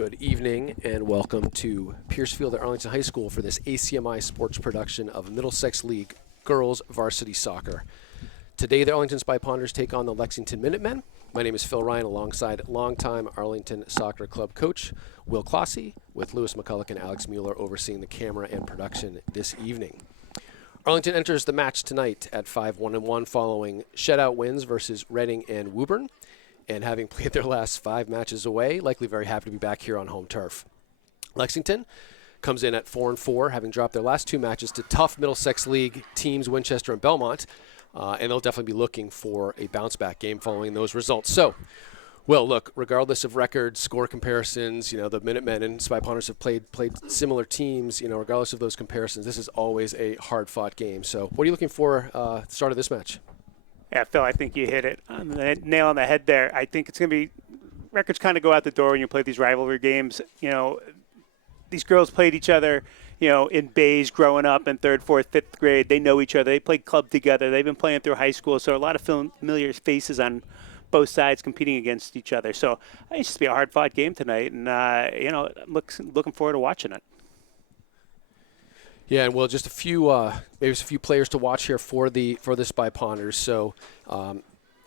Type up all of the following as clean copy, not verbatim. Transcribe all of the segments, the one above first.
Good evening and welcome to Peirce Field at Arlington High School for this ACMi sports production of Middlesex League Girls Varsity Soccer. Today the Arlington Spy Ponders take on the Lexington Minutemen. My name is Phil Ryan alongside longtime Arlington Soccer Club coach Will Clossy with Lewis McCulloch and Alex Mueller overseeing the camera and production this evening. Arlington enters the match tonight at 5-1-1 following shutout wins versus Reading and Woburn, and having played their last 5 matches away, likely very happy to be back here on home turf. Lexington comes in at 4-4, having dropped their last 2 matches to tough Middlesex League teams Winchester and Belmont, and they'll definitely be looking for a bounce-back game following those results. So, well, look, regardless of record, score comparisons, the Minutemen and Spy Ponders have played similar teams, regardless of those comparisons, this is always a hard-fought game. So what are you looking for at the start of this match? Yeah, Phil, I think you hit it on the nail on the head there. I think it's going to be – records kind of go out the door when you play these rivalry games. These girls played each other, in bays growing up in 3rd, 4th, 5th grade. They know each other. They played club together. They've been playing through high school. So a lot of familiar faces on both sides competing against each other. So I think it's just be a hard-fought game tonight, and, looking forward to watching it. Yeah, and well, just a few players to watch here for the Spy Ponders. So,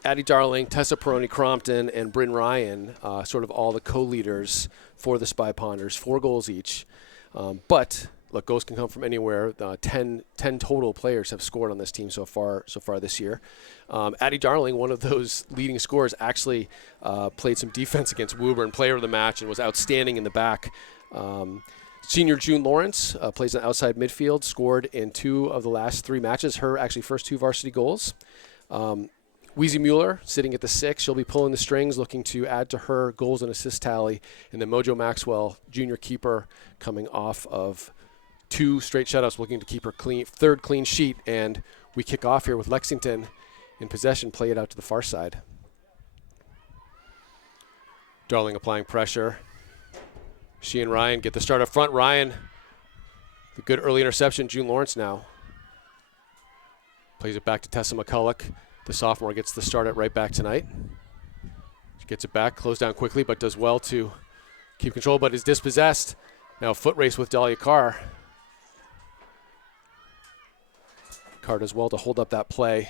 Addie Darling, Tessa Peroni-Crompton, and Bryn Ryan, sort of all the co-leaders for the Spy Ponders, 4 goals each. But look, goals can come from anywhere. 10 total players have scored on this team so far this year. Addie Darling, one of those leading scorers, actually played some defense against Woburn, player of the match, and was outstanding in the back. Senior June Lawrence plays an outside midfield, scored in 2 of the last 3 matches, her actually first 2 varsity goals. Weezy Mueller sitting at the 6. She'll be pulling the strings, looking to add to her goals and assist tally. And then Mojo Maxwell, junior keeper, coming off of 2 straight shutouts, looking to keep her clean, 3rd clean sheet. And we kick off here with Lexington in possession, play it out to the far side. Darling applying pressure. She and Ryan get the start up front. Ryan, the good early interception. June Lawrence now plays it back to Tessa McCulloch. The sophomore gets the start at right back tonight. She gets it back, closed down quickly, but does well to keep control, but is dispossessed. Now a foot race with Dahlia Carr. Carr does well to hold up that play.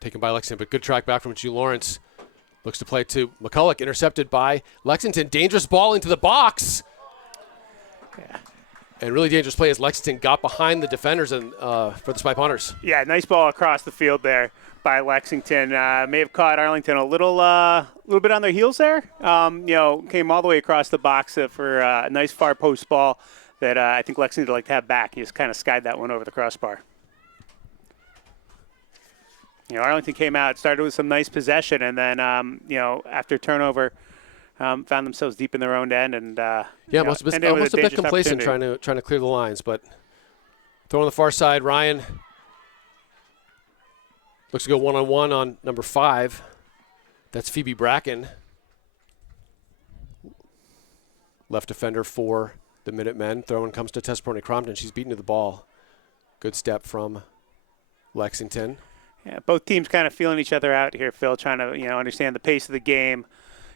Taken by Lexington, but good track back from June Lawrence. Looks to play to McCulloch, intercepted by Lexington. Dangerous ball into the box. Yeah. And really dangerous play as Lexington got behind the defenders and for the Spy Ponders. Yeah, nice ball across the field there by Lexington. May have caught Arlington a little bit on their heels there. Came all the way across the box for a nice far post ball that I think Lexington would like to have back. He just kind of skied that one over the crossbar. Arlington came out, started with some nice possession, and then, after turnover, found themselves deep in their own end, and must have been almost a bit complacent trying to clear the lines. But throw on the far side, Ryan looks to go 1-on-1 on number 5. That's Phoebe Bracken, left defender for the Minutemen. Throw-in comes to Tessa Peroni-Crompton. She's beaten to the ball. Good step from Lexington. Yeah, both teams kind of feeling each other out here, Phil, trying to, understand the pace of the game,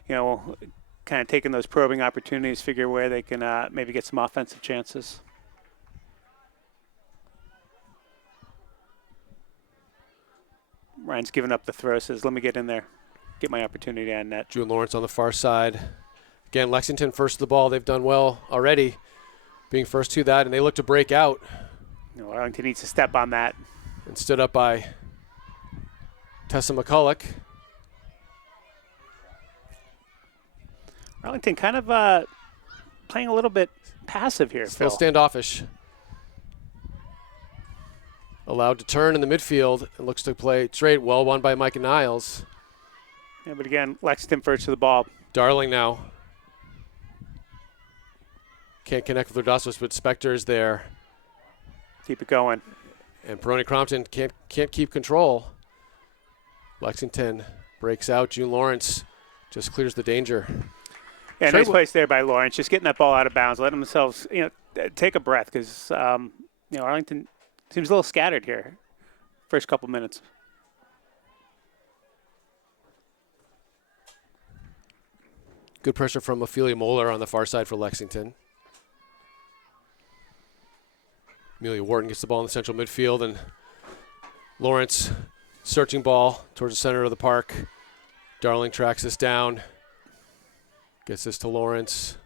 kind of taking those probing opportunities, figure where they can maybe get some offensive chances. Ryan's giving up the throw, says, let me get in there, get my opportunity on net. June Lawrence on the far side. Again, Lexington first to the ball. They've done well already, being first to that, and they look to break out. Arlington needs to step on that. And stood up by Tessa McCulloch. Arlington kind of playing a little bit passive here, Still Phil. Standoffish. Allowed to turn in the midfield and looks to play straight. Well won by Micah Niles. Yeah, but again, Lexington first to the ball. Darling now. Can't connect with Radoslovich, but Spector is there. Keep it going. And Peroni-Crompton can't keep control. Lexington breaks out. June Lawrence just clears the danger. Yeah, nice place there by Lawrence, just getting that ball out of bounds, letting themselves, take a breath because, Arlington seems a little scattered here first couple minutes. Good pressure from Ophelia Mueller on the far side for Lexington. Amelia Wharton gets the ball in the central midfield, and Lawrence searching ball towards the center of the park. Darling tracks this down. Gets this to Lawrence.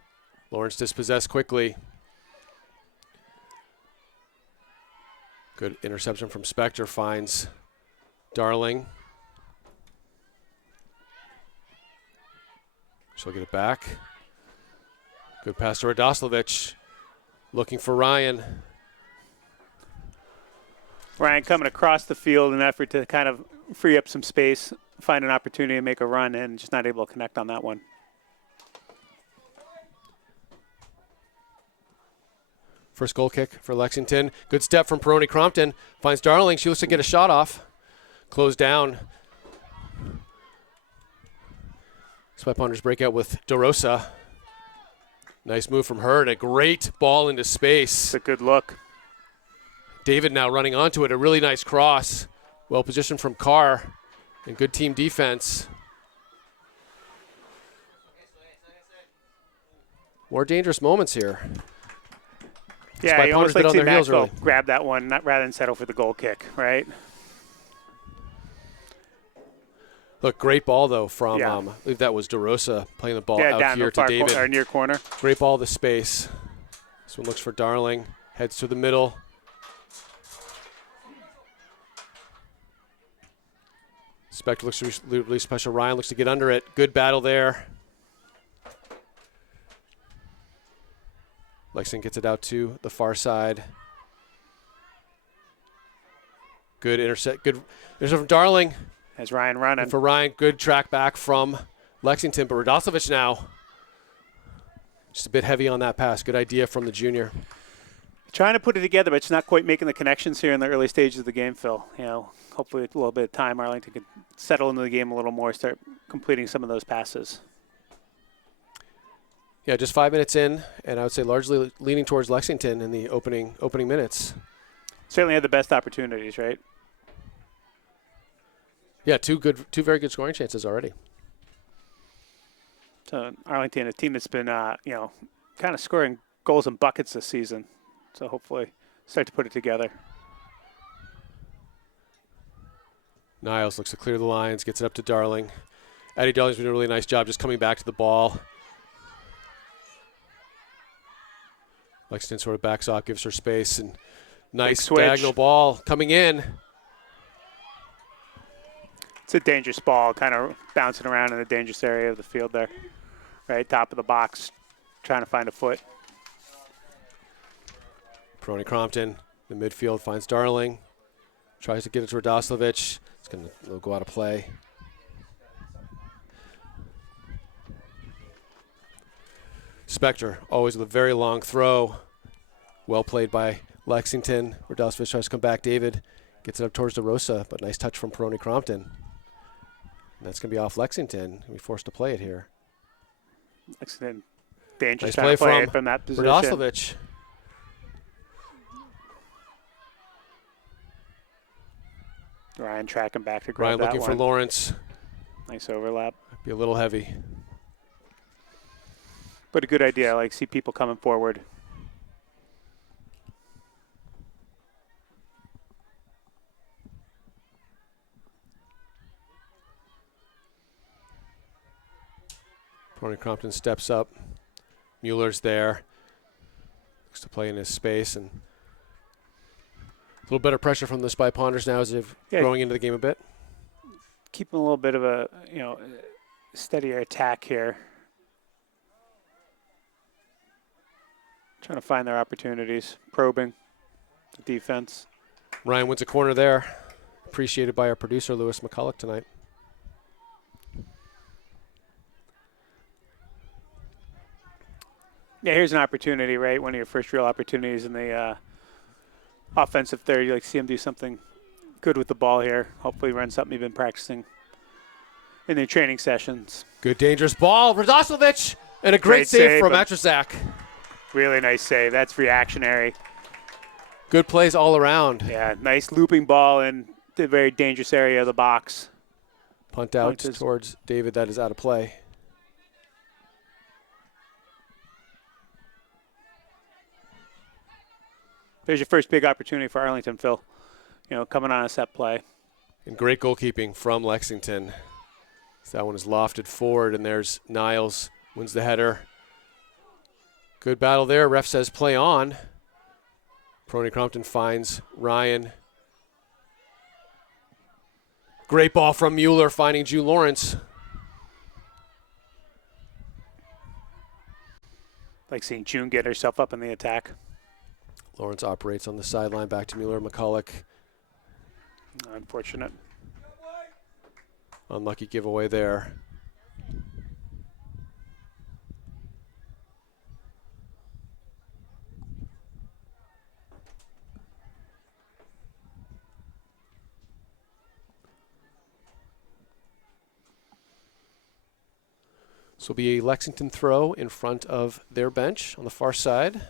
Lawrence dispossessed quickly. Good interception from Spector, finds Darling. She'll get it back. Good pass to Radoslovich. Looking for Ryan. Ryan coming across the field in an effort to kind of free up some space, find an opportunity to make a run, and just not able to connect on that one. First goal kick for Lexington. Good step from Peroni Crompton. Finds Darling. She looks to get a shot off. Closed down. Spy Ponders break out with DeRosa. Nice move from her and a great ball into space. It's a good look. David now running onto it. A really nice cross. Well positioned from Carr and good team defense. More dangerous moments here. Yeah, you almost like to see Maxwell grab that one rather than settle for the goal kick, right? Look, great ball, though, from, I believe that was DeRosa playing the ball out down here to David. Or near corner. Great ball to space. This one looks for Darling. Heads to the middle. Spector looks to release special. Ryan looks to get under it. Good battle there. Lexington gets it out to the far side. Good intercept. Good intercept from Darling. As Ryan running. And for Ryan, good track back from Lexington. But Radoslovich now just a bit heavy on that pass. Good idea from the junior. Trying to put it together, but it's not quite making the connections here in the early stages of the game, Phil. You know, hopefully with a little bit of time, Arlington could settle into the game a little more, start completing some of those passes. Yeah, just 5 minutes in, and I would say largely leaning towards Lexington in the opening minutes. Certainly had the best opportunities, right? Yeah, two very good scoring chances already. So Arlington, a team that's been, kind of scoring goals and buckets this season. So hopefully start to put it together. Niles looks to clear the lines, gets it up to Darling. Addie Darling's been doing a really nice job just coming back to the ball. Lexington sort of backs off, gives her space, and nice diagonal ball coming in. It's a dangerous ball, kind of bouncing around in the dangerous area of the field there. Right, top of the box, trying to find a foot. Peroni Crompton, the midfield, finds Darling. Tries to get it to Radoslovich. It's going to go out of play. Spector, always with a very long throw. Well played by Lexington. Radoslovich tries to come back. David gets it up towards DeRosa, but nice touch from Peroni Crompton. And that's going to be off Lexington. We're forced to play it here. Lexington, dangerous nice play from that position. Radoslovich. Ryan tracking back to grab Ryan that looking one. for Lawrence. Nice overlap. Be a little heavy. But a good idea. I like see people coming forward. Peroni Crompton steps up. Mueller's there. Looks to play in his space, and a little better pressure from the Spy Ponders now as they're growing into the game a bit. Keeping a little bit of a steadier attack here. Trying to find their opportunities, probing the defense. Ryan wins a corner there. Appreciated by our producer, Lewis McCulloch, tonight. Yeah, here's an opportunity, right? One of your first real opportunities in the offensive third. You like to see him do something good with the ball here. Hopefully run something you've been practicing in the training sessions. Good dangerous ball. Radoslovich, and a great save from Matrazak. Really nice save. That's reactionary. Good plays all around. Yeah, nice looping ball in the very dangerous area of the box. Punt out towards David. That is out of play. There's your first big opportunity for Arlington, Phil. Coming on a set play. And great goalkeeping from Lexington. So that one is lofted forward, and there's Niles, wins the header. Good battle there. Ref says play on. Peroni Crompton finds Ryan. Great ball from Mueller, finding Jew Lawrence. Like seeing June get herself up in the attack. Lawrence operates on the sideline, back to Mueller. McCulloch. Unfortunate. Unlucky giveaway there. This will be a Lexington throw in front of their bench on the far side.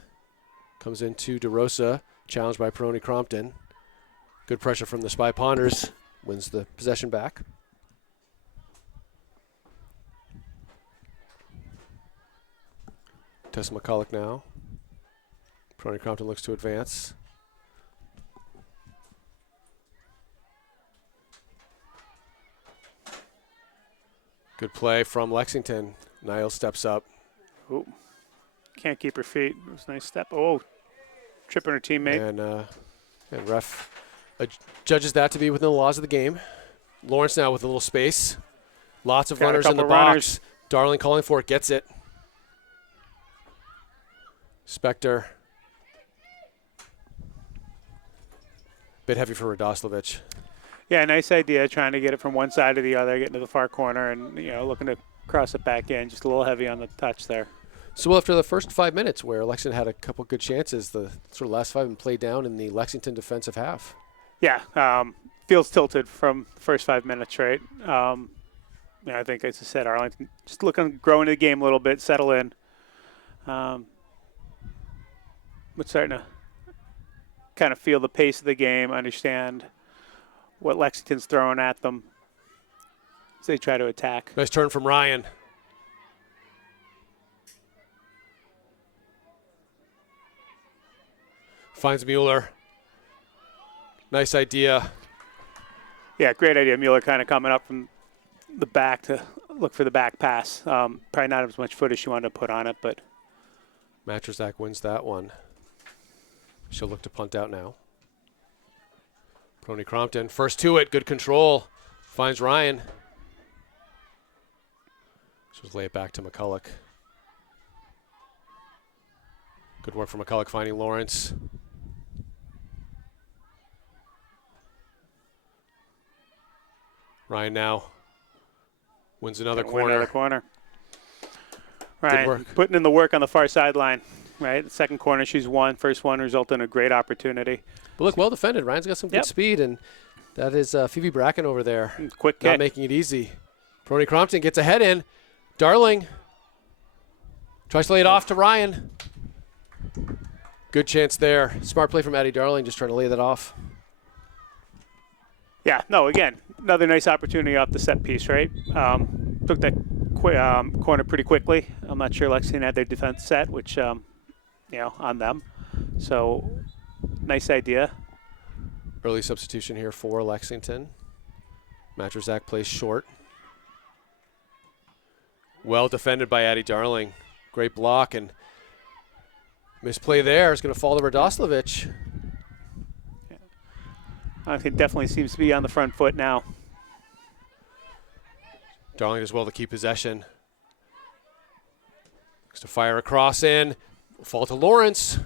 Comes into DeRosa, challenged by Peroni Crompton. Good pressure from the Spy Ponders. Wins the possession back. Tessa McCulloch now. Peroni Crompton looks to advance. Good play from Lexington. Niles steps up. Ooh. Can't keep her feet. It was a nice step. Oh, tripping her teammate. And ref judges that to be within the laws of the game. Lawrence now with a little space. Lots of runners in the box. Darling calling for it, gets it. Spector. Bit heavy for Radoslovich. Yeah, nice idea, trying to get it from one side to the other, getting to the far corner, and looking to cross it back in. Just a little heavy on the touch there. So after the first 5 minutes, where Lexington had a couple good chances, the sort of last 5 and played down in the Lexington defensive half. Yeah, feels tilted from the first 5 minutes, right? I think, as I said, Arlington just looking, grow into the game a little bit, settle in. But starting to kind of feel the pace of the game, understand what Lexington's throwing at them as they try to attack. Nice turn from Ryan. Finds Mueller. Nice idea. Yeah, great idea. Mueller kind of coming up from the back to look for the back pass. Probably not as much foot as she wanted to put on it, but. Matheson wins that one. She'll look to punt out now. Peroni Crompton, first to it, good control. Finds Ryan. She'll lay it back to McCulloch. Good work from McCulloch finding Lawrence. Ryan now wins another corner. Another corner. Ryan putting in the work on the far sideline. Right, the second corner she's won. First one resulted in a great opportunity. But look, well defended. Ryan's got some good speed, and that is Phoebe Bracken over there. Quick kick. Not making it easy. Peroni Crompton gets a head in. Darling tries to lay it off to Ryan. Good chance there. Smart play from Addie Darling, just trying to lay that off. Yeah, no, again, another nice opportunity off the set piece, right? Took that corner pretty quickly. I'm not sure Lexington had their defense set, which, on them. So, nice idea. Early substitution here for Lexington. Matheson plays short. Well defended by Addie Darling. Great block, and misplay there is going to fall to Radoslovich. I think definitely seems to be on the front foot now. Darling does well to keep possession. Looks to fire a cross in. Fall to Lawrence.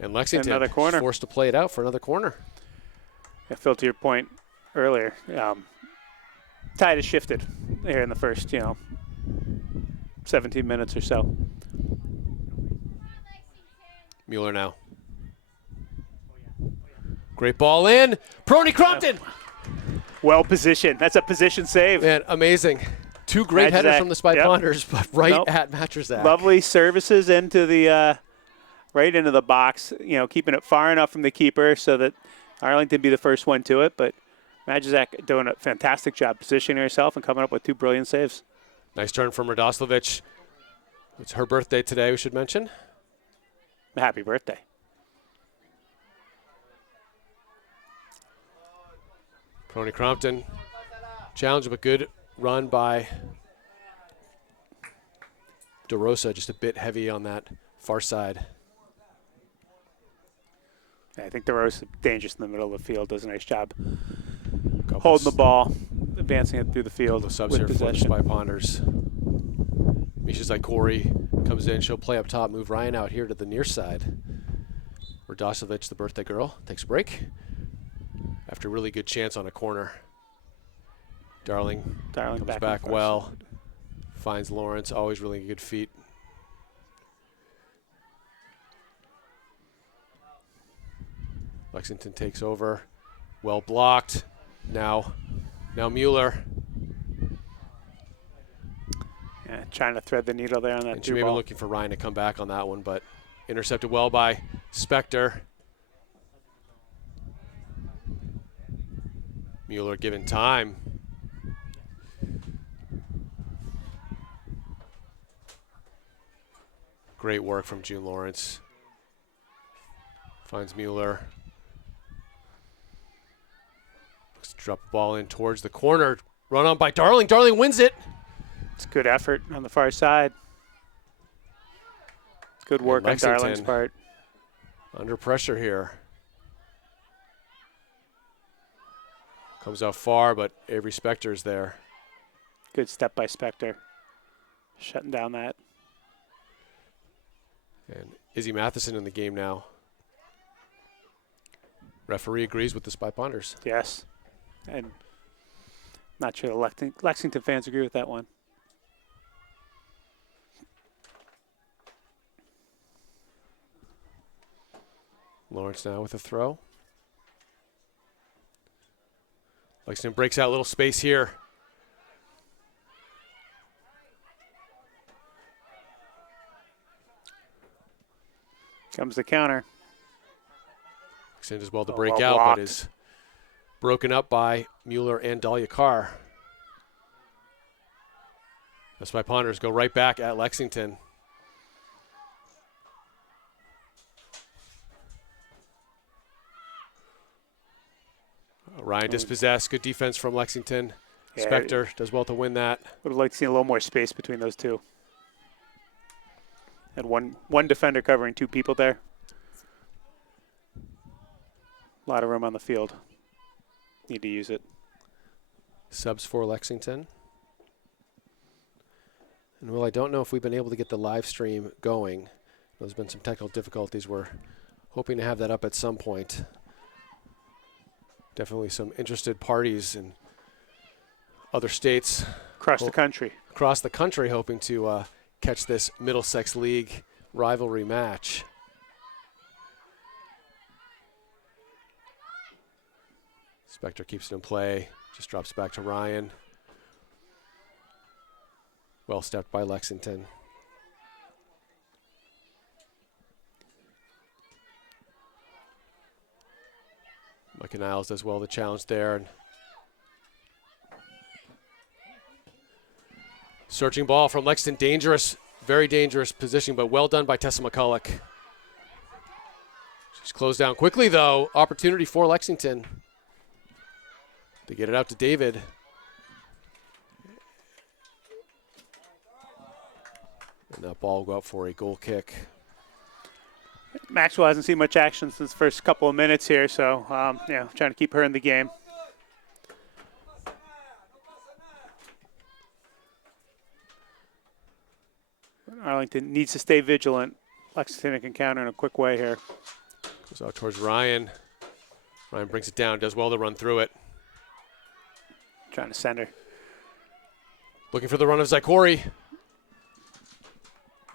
And Lexington another corner. Is forced to play it out for another corner. Yeah, Phil, to your point earlier, tide has shifted here in the first, 17 minutes or so. Mueller now. Great ball in. Peroni Crompton. Well positioned. That's a position save. Man, amazing. Two great headers from the Spy Ponders, but at Matheson. Lovely services into the right into the box. Keeping it far enough from the keeper so that Arlington be the first one to it. But Matheson doing a fantastic job positioning herself and coming up with two brilliant saves. Nice turn from Radoslovich. It's her birthday today, we should mention. happy birthday. Pony Crompton challenge, but good run by DeRosa, just a bit heavy on that far side. Yeah, I think DeRosa is dangerous in the middle of the field. Does a nice job holding the ball, advancing it through the field the subs with here for the possession. Spy Ponders. Misha Zykori comes in. She'll play up top, move Ryan out here to the near side. Radoslovich, the birthday girl, takes a break after a really good chance on a corner. Darling comes back well, finds Lawrence, always really good feet. Lexington takes over, well blocked. Now Mueller. Yeah, trying to thread the needle there on that And she may be looking for Ryan to come back on that one, but intercepted well by Spector. Mueller given time. Great work from June Lawrence. Finds Mueller. Looks to drop the ball in towards the corner. Run on by Darling. Darling wins it. It's good effort on the far side. Good work on Darling's part. Under pressure here. Comes out far, but Avery Spector's there. Good step by Spector. Shutting down that. And Izzy Matheson in the game now. Referee agrees with the Spy Ponders. Yes. And not sure the Lexington fans agree with that one. Lawrence now with a throw. Lexington breaks out a little space here. Comes the counter. Lexington does well to break out, but is broken up by Mueller and Dahlia Carr. The Spy Ponders go right back at Lexington. Ryan dispossessed. Good defense from Lexington. Yeah, Spector does well to win that. Would have liked to see a little more space between those two. Had one defender covering two people there. A lot of room on the field. Need to use it. Subs for Lexington. And well, I don't know if we've been able to get the live stream going. There's been some technical difficulties. We're hoping to have that up at some point. Definitely some interested parties in other states. Across the country. Across the country, hoping to catch this Middlesex League rivalry match. Spector keeps it in play. Just drops back to Ryan. Well stepped by Lexington. Micah Niles does well to challenge there. And searching ball from Lexington. Dangerous, very dangerous position, but well done by Tessa McCulloch. She's closed down quickly, though. Opportunity for Lexington to get it out to David. And that ball will go out for a goal kick. Maxwell hasn't seen much action since the first couple of minutes here, so trying to keep her in the game. Arlington needs to stay vigilant. Lexington can counter in a quick way here. Goes out towards Ryan. Ryan brings it down, does well to run through it. Trying to send her. Looking for the run of Zykori.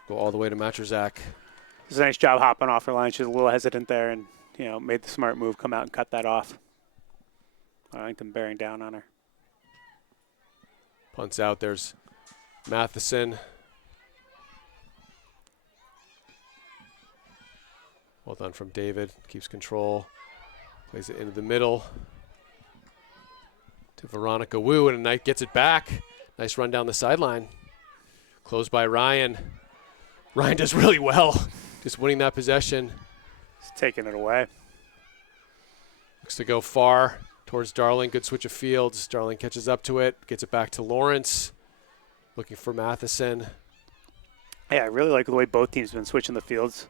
Go all the way to Matrazak. Does a nice job hopping off her line. She's a little hesitant there and, made the smart move, come out and cut that off. Arlington bearing down on her. Punts out. There's Matheson. Well done from David. Keeps control. Plays it into the middle to Veronica Wu, and Knight gets it back. Nice run down the sideline. Closed by Ryan. Ryan does really well. just winning that possession. He's taking it away. Looks to go far towards Darling. Good switch of fields. Darling catches up to it, gets it back to Lawrence. Looking for Matheson. Yeah, I really like the way both teams have been switching the fields.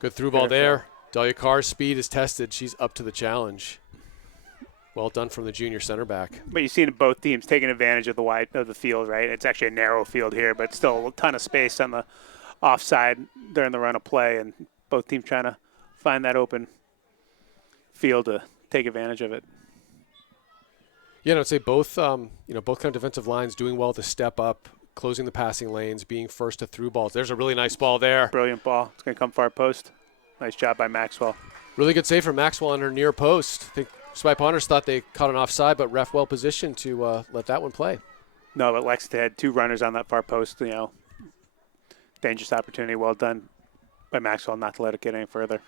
Good through ball there. Dahlia Carr's speed is tested. She's up to the challenge. Well done from the junior center back. But you've seen both teams taking advantage of the wide of the field, right? It's actually a narrow field here, but still a ton of space on the offside during the run of play, and both teams trying to find that open field to take advantage of it. Yeah, I'd say both, both kind of defensive lines doing well to step up, closing the passing lanes, being first to through balls. There's a really nice ball there. Brilliant ball. It's going to come far post. Nice job by Maxwell. Really good save from Maxwell on her near post. I think Spy Ponders thought they caught an offside, but ref well positioned to let that one play. No, but Lexington had two runners on that far post. Dangerous opportunity. Well done by Maxwell not to let it get any further.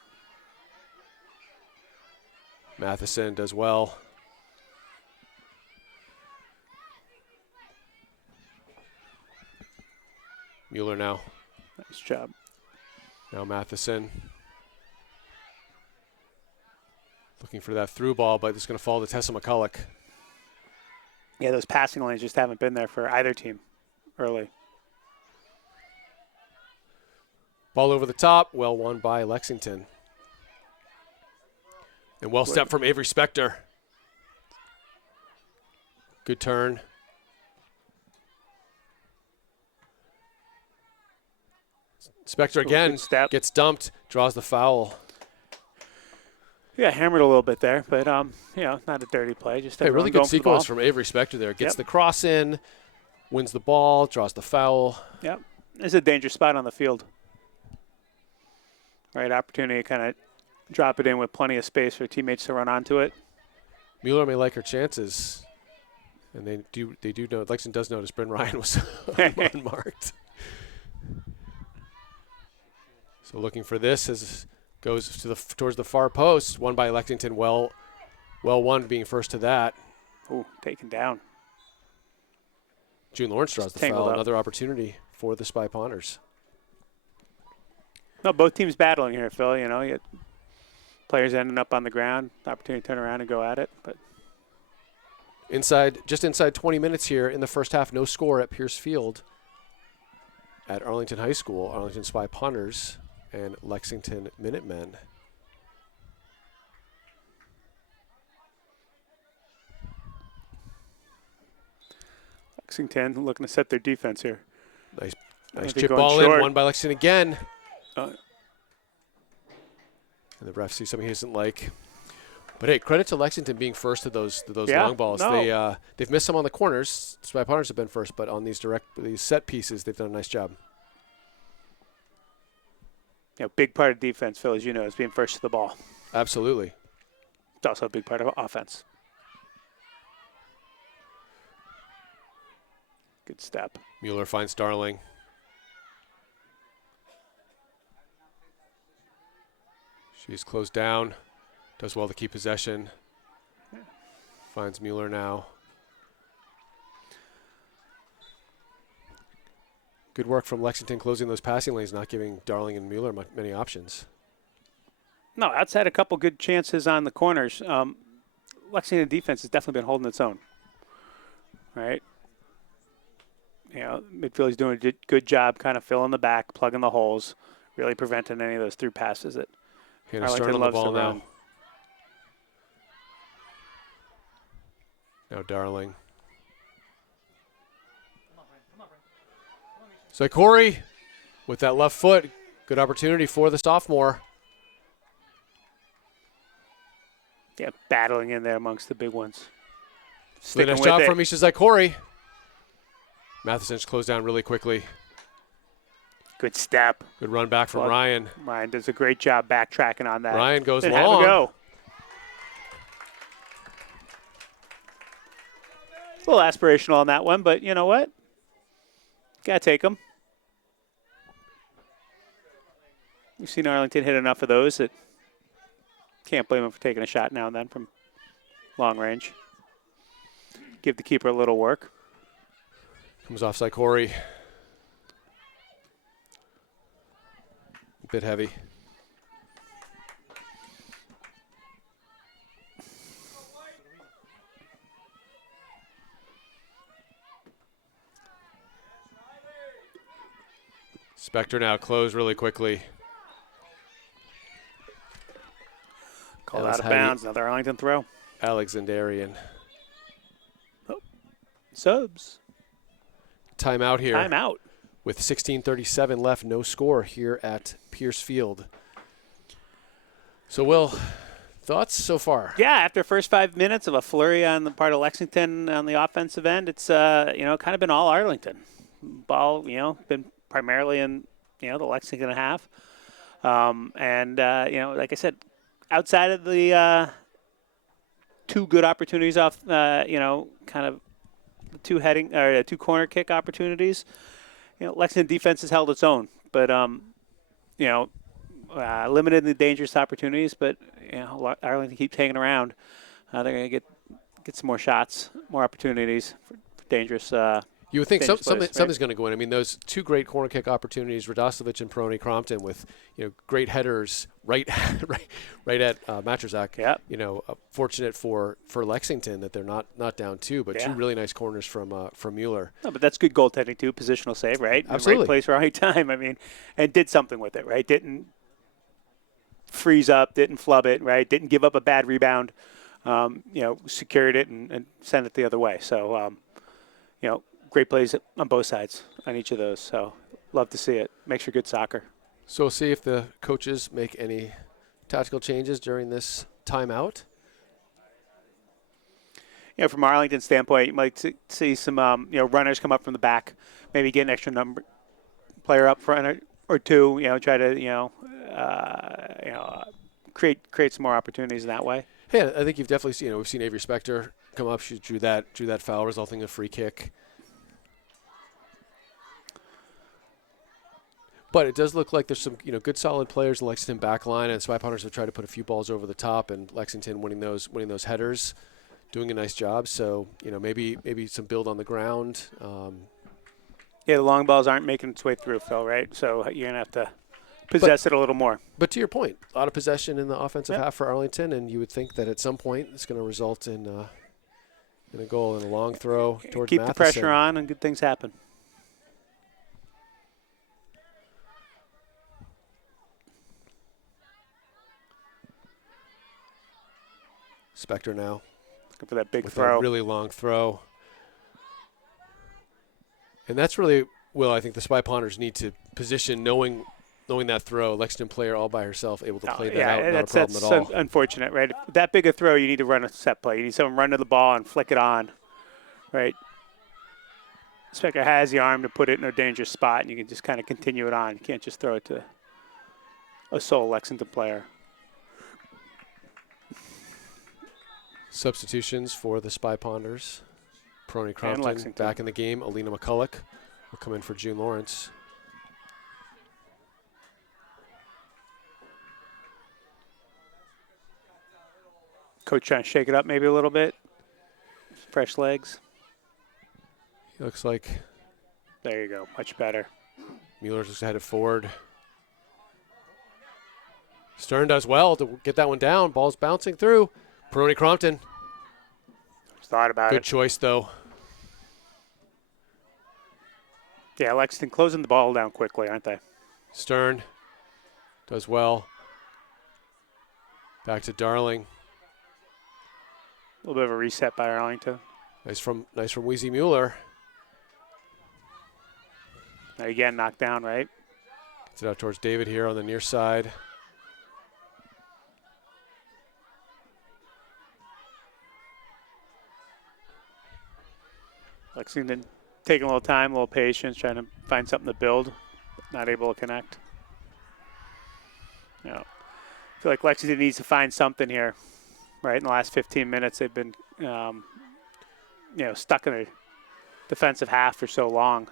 Matheson does well. Mueller now. Nice job. Now Matheson. Looking for that through ball, but it's going to fall to Tessa McCulloch. Yeah, those passing lanes just haven't been there for either team early. Ball over the top. Well won by Lexington. And well stepped from Avery Spector. Good turn. Spector again gets dumped, draws the foul. Yeah, hammered a little bit there, but not a dirty play. Just a really good sequence from Avery Spector there. Gets the cross in, wins the ball, draws the foul. Yep, it's a dangerous spot on the field. Right, opportunity to kind of drop it in with plenty of space for teammates to run onto it. Mueller may like her chances, and they do know. Lexington does notice Bryn Ryan was unmarked. So looking for this as goes to towards the far post. Won by Lexington. Well won, being first to that. Ooh, taken down. June Lawrence draws the foul. Another opportunity for the Spy Ponders. No, both teams battling here, Phil. You get players ending up on the ground. Opportunity to turn around and go at it, but just inside 20 minutes here in the first half. No score at Peirce Field at Arlington High School. Arlington Spy Ponders and Lexington Minutemen. Lexington looking to set their defense here. Nice chip ball in, won by Lexington again. And the ref sees something he doesn't like. But hey, credit to Lexington being first to those long balls. No. They've missed some on the corners. Spy Ponders have been first, but on these set pieces, they've done a nice job. Big part of defense, Phil, as you know, is being first to the ball. Absolutely. It's also a big part of offense. Good step. Mueller finds Darling. She's closed down. Does well to keep possession. Finds Mueller now. Good work from Lexington closing those passing lanes, not giving Darling and Mueller many options. No, outside a couple good chances on the corners. Lexington defense has definitely been holding its own. Right? Midfield is doing a good job kind of filling the back, plugging the holes, really preventing any of those through passes that Arlington loves to run. Now Darling. So Corey, with that left foot, good opportunity for the sophomore. Yeah, battling in there amongst the big ones. Really nice job from Misha Zykori. Matheson's closed down really quickly. Good step. Good run back from Ryan. Ryan does a great job backtracking on that. Ryan goes long. Have a go. A little aspirational on that one, but you know what? Got to take them. We've seen Arlington hit enough of those that can't blame them for taking a shot now and then from long range. Give the keeper a little work. Comes offside Corey. bit heavy. Spector now closed really quickly. Called out of bounds. Another Arlington throw. Alexandrian. Oh, subs. Timeout here. Timeout. With 16:37 left, no score here at Peirce Field. So, Will, thoughts so far? Yeah, after the first 5 minutes of a flurry on the part of Lexington on the offensive end, it's kind of been all Arlington. Ball, been primarily in the Lexington half, and like I said, outside of the two good opportunities off, kind of the two corner kick opportunities. Lexington defense has held its own, but limited in the dangerous opportunities. But Arlington keeps hanging around. They're going to get some more shots, more opportunities for dangerous. You would think something's right? going to go in. I mean, those two great corner kick opportunities, Radoslovich and Peirce Crompton, with great headers right at Matrazak. Yep. Fortunate for Lexington that they're not down two, but two really nice corners from Mueller. No, but that's good goaltending too. Positional save, right? Absolutely. Right place, right time. I mean, and did something with it, right? Didn't freeze up, didn't flub it, right? Didn't give up a bad rebound. Secured it and sent it the other way. So, great plays on both sides on each of those. So love to see it. Makes for good soccer. So we'll see if the coaches make any tactical changes during this timeout. From Arlington's standpoint, you might see some runners come up from the back, maybe get an extra number player up front or two. Try to create some more opportunities in that way. Yeah, I think you've definitely seen. We've seen Avery Spector come up, she drew that foul, resulting in a free kick. But it does look like there's some good solid players in Lexington back line, and Spy Pounders have tried to put a few balls over the top, and Lexington winning those headers, doing a nice job. So maybe some build on the ground. The long balls aren't making its way through, Phil. Right, so you're gonna have to possess it a little more. But to your point, a lot of possession in the offensive half for Arlington, and you would think that at some point it's going to result in a goal and a long throw towards Keep Matheson. the pressure on, and good things happen. Spector now. Looking for that big with throw. A really long throw. And that's really, Will, I think the Spy Ponders need to position knowing that throw. Lexington player all by herself, able to play that out, not a problem at all. That's unfortunate, right? That big a throw, you need to run a set play. You need someone run to the ball and flick it on, right? Spector has the arm to put it in a dangerous spot, and you can just kind of continue it on. You can't just throw it to a sole Lexington player. Substitutions for the Spy Ponders. Peirce Crompton back in the game. Alina McCulloch will come in for June Lawrence. Coach trying to shake it up maybe a little bit. Fresh legs. He looks like. There you go. Much better. Mueller's just headed forward. Stern does well to get that one down. Ball's bouncing through. Peirce Crompton. Thought about it. Good choice, though. Yeah, Lexington closing the ball down quickly, aren't they? Stern does well. Back to Darling. A little bit of a reset by Arlington. Nice from Weezy Mueller. Again, knocked down, right? Gets it out towards David here on the near side. Lexington taking a little time, a little patience, trying to find something to build. Not able to connect. I feel like Lexington needs to find something here. Right in the last 15 minutes, they've been, stuck in a defensive half for so long.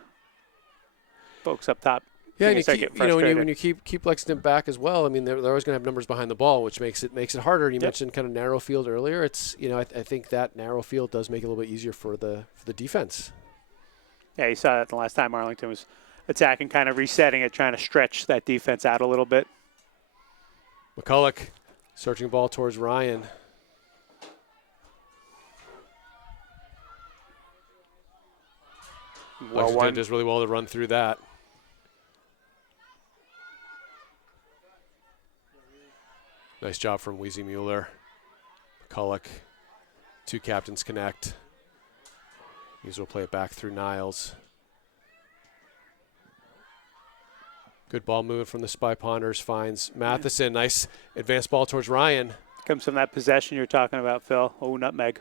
Folks up top. Yeah, and when you keep Lexington back as well, I mean, they're always going to have numbers behind the ball, which makes it harder. You mentioned kind of narrow field earlier. It's I think that narrow field does make it a little bit easier for the defense. Yeah, you saw that the last time Arlington was attacking, kind of resetting it, trying to stretch that defense out a little bit. McCulloch searching ball towards Ryan. Lexington does really well to run through that. Nice job from Weezy Mueller. McCulloch. 2 captains connect. These will play it back through Niles. Good ball movement from the Spy Ponders. Finds Matheson. Nice advanced ball towards Ryan. Comes from that possession you're talking about, Phil. Oh, nutmeg.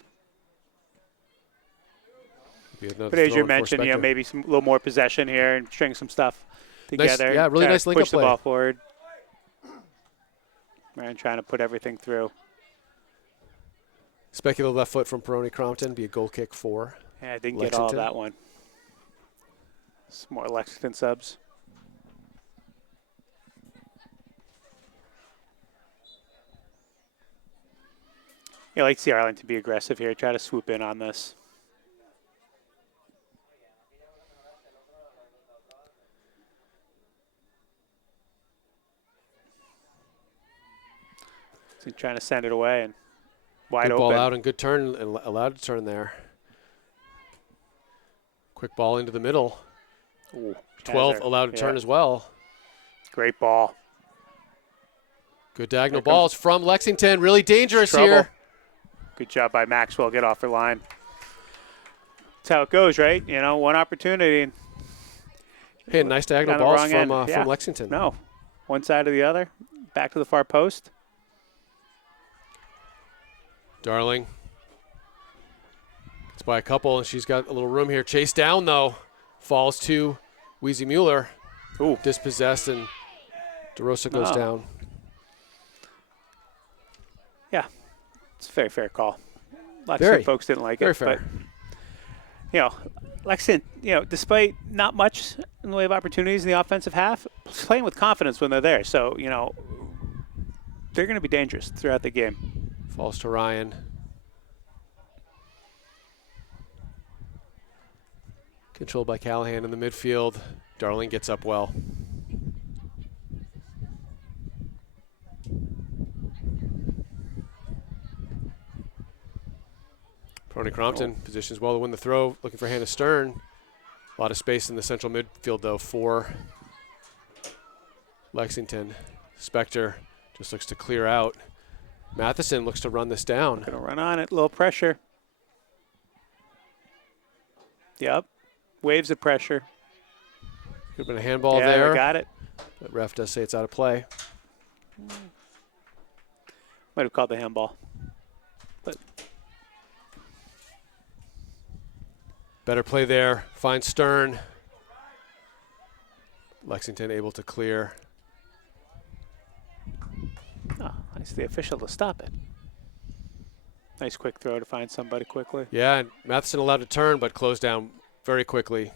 But as you mentioned, maybe a little more possession here and string some stuff together. Nice, yeah, really nice link-up play. Push the ball forward. Ryan trying to put everything through. Speculative left foot from Peroni Crompton. Be a goal kick for Yeah, I didn't Lexington. get all of that one. Some more Lexington subs. Yeah, I like to see Arlington be aggressive here. Try to swoop in on this. So trying to send it away and wide good open. Ball out and good turn, and allowed to turn there. Quick ball into the middle. Ooh, 12 allowed to turn as well. Great ball. Good diagonal balls from Lexington. Really dangerous here. Good job by Maxwell. Get off the line. That's how it goes, right? You know, one opportunity. And hey, nice diagonal balls from Lexington. No, one side or the other. Back to the far post. Darling. It's by a couple, and she's got a little room here. Chase down, though. Falls to Weezy Mueller. Ooh. Dispossessed, and DeRosa goes down. Yeah, it's a very fair call. Lexington folks didn't like it. Very fair. But, Lexington, despite not much in the way of opportunities in the offensive half, playing with confidence when they're there. So, they're going to be dangerous throughout the game. Falls to Ryan. Controlled by Callahan in the midfield. Darling gets up well. Peroni Crompton positions well to win the throw. Looking for Hannah Stern. A lot of space in the central midfield, though, for Lexington. Spector just looks to clear out. Matheson looks to run this down. Going to run on it. A little pressure. Yep. Waves of pressure. Could have been a handball there. there. Yeah, got it. But ref does say it's out of play. Might have called the handball. But better play there. Finds Stern. Lexington able to clear. Oh, nice the official to stop it. Nice quick throw to find somebody quickly. Yeah, and Matheson allowed to turn, but closed down very quickly.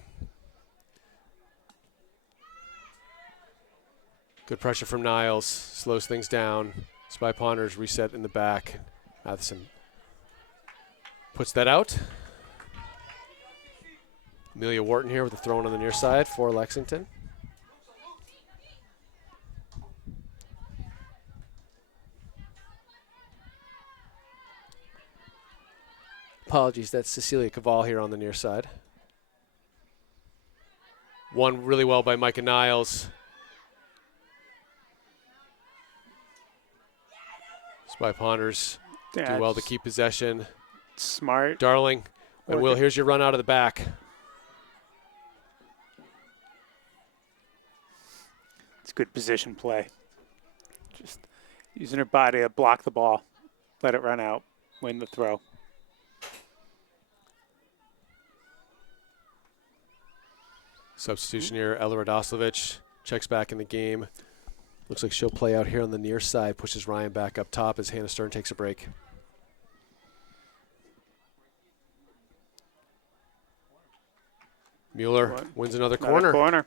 Good pressure from Niles. Slows things down. Spy Ponders reset in the back. Matheson puts that out. Amelia Wharton here with the throw in on the near side for Lexington. Apologies, that's Cecilia Caval here on the near side. Won really well by Micah Niles. Spy Ponders do well to keep possession. Smart. Darling. And Will, here's your run out of the back. It's good position play. Just using her body to block the ball. Let it run out. Win the throw. Substitution here, Ella Radoslovich checks back in the game. Looks like she'll play out here on the near side, pushes Ryan back up top as Hannah Stern takes a break. Mueller wins another corner.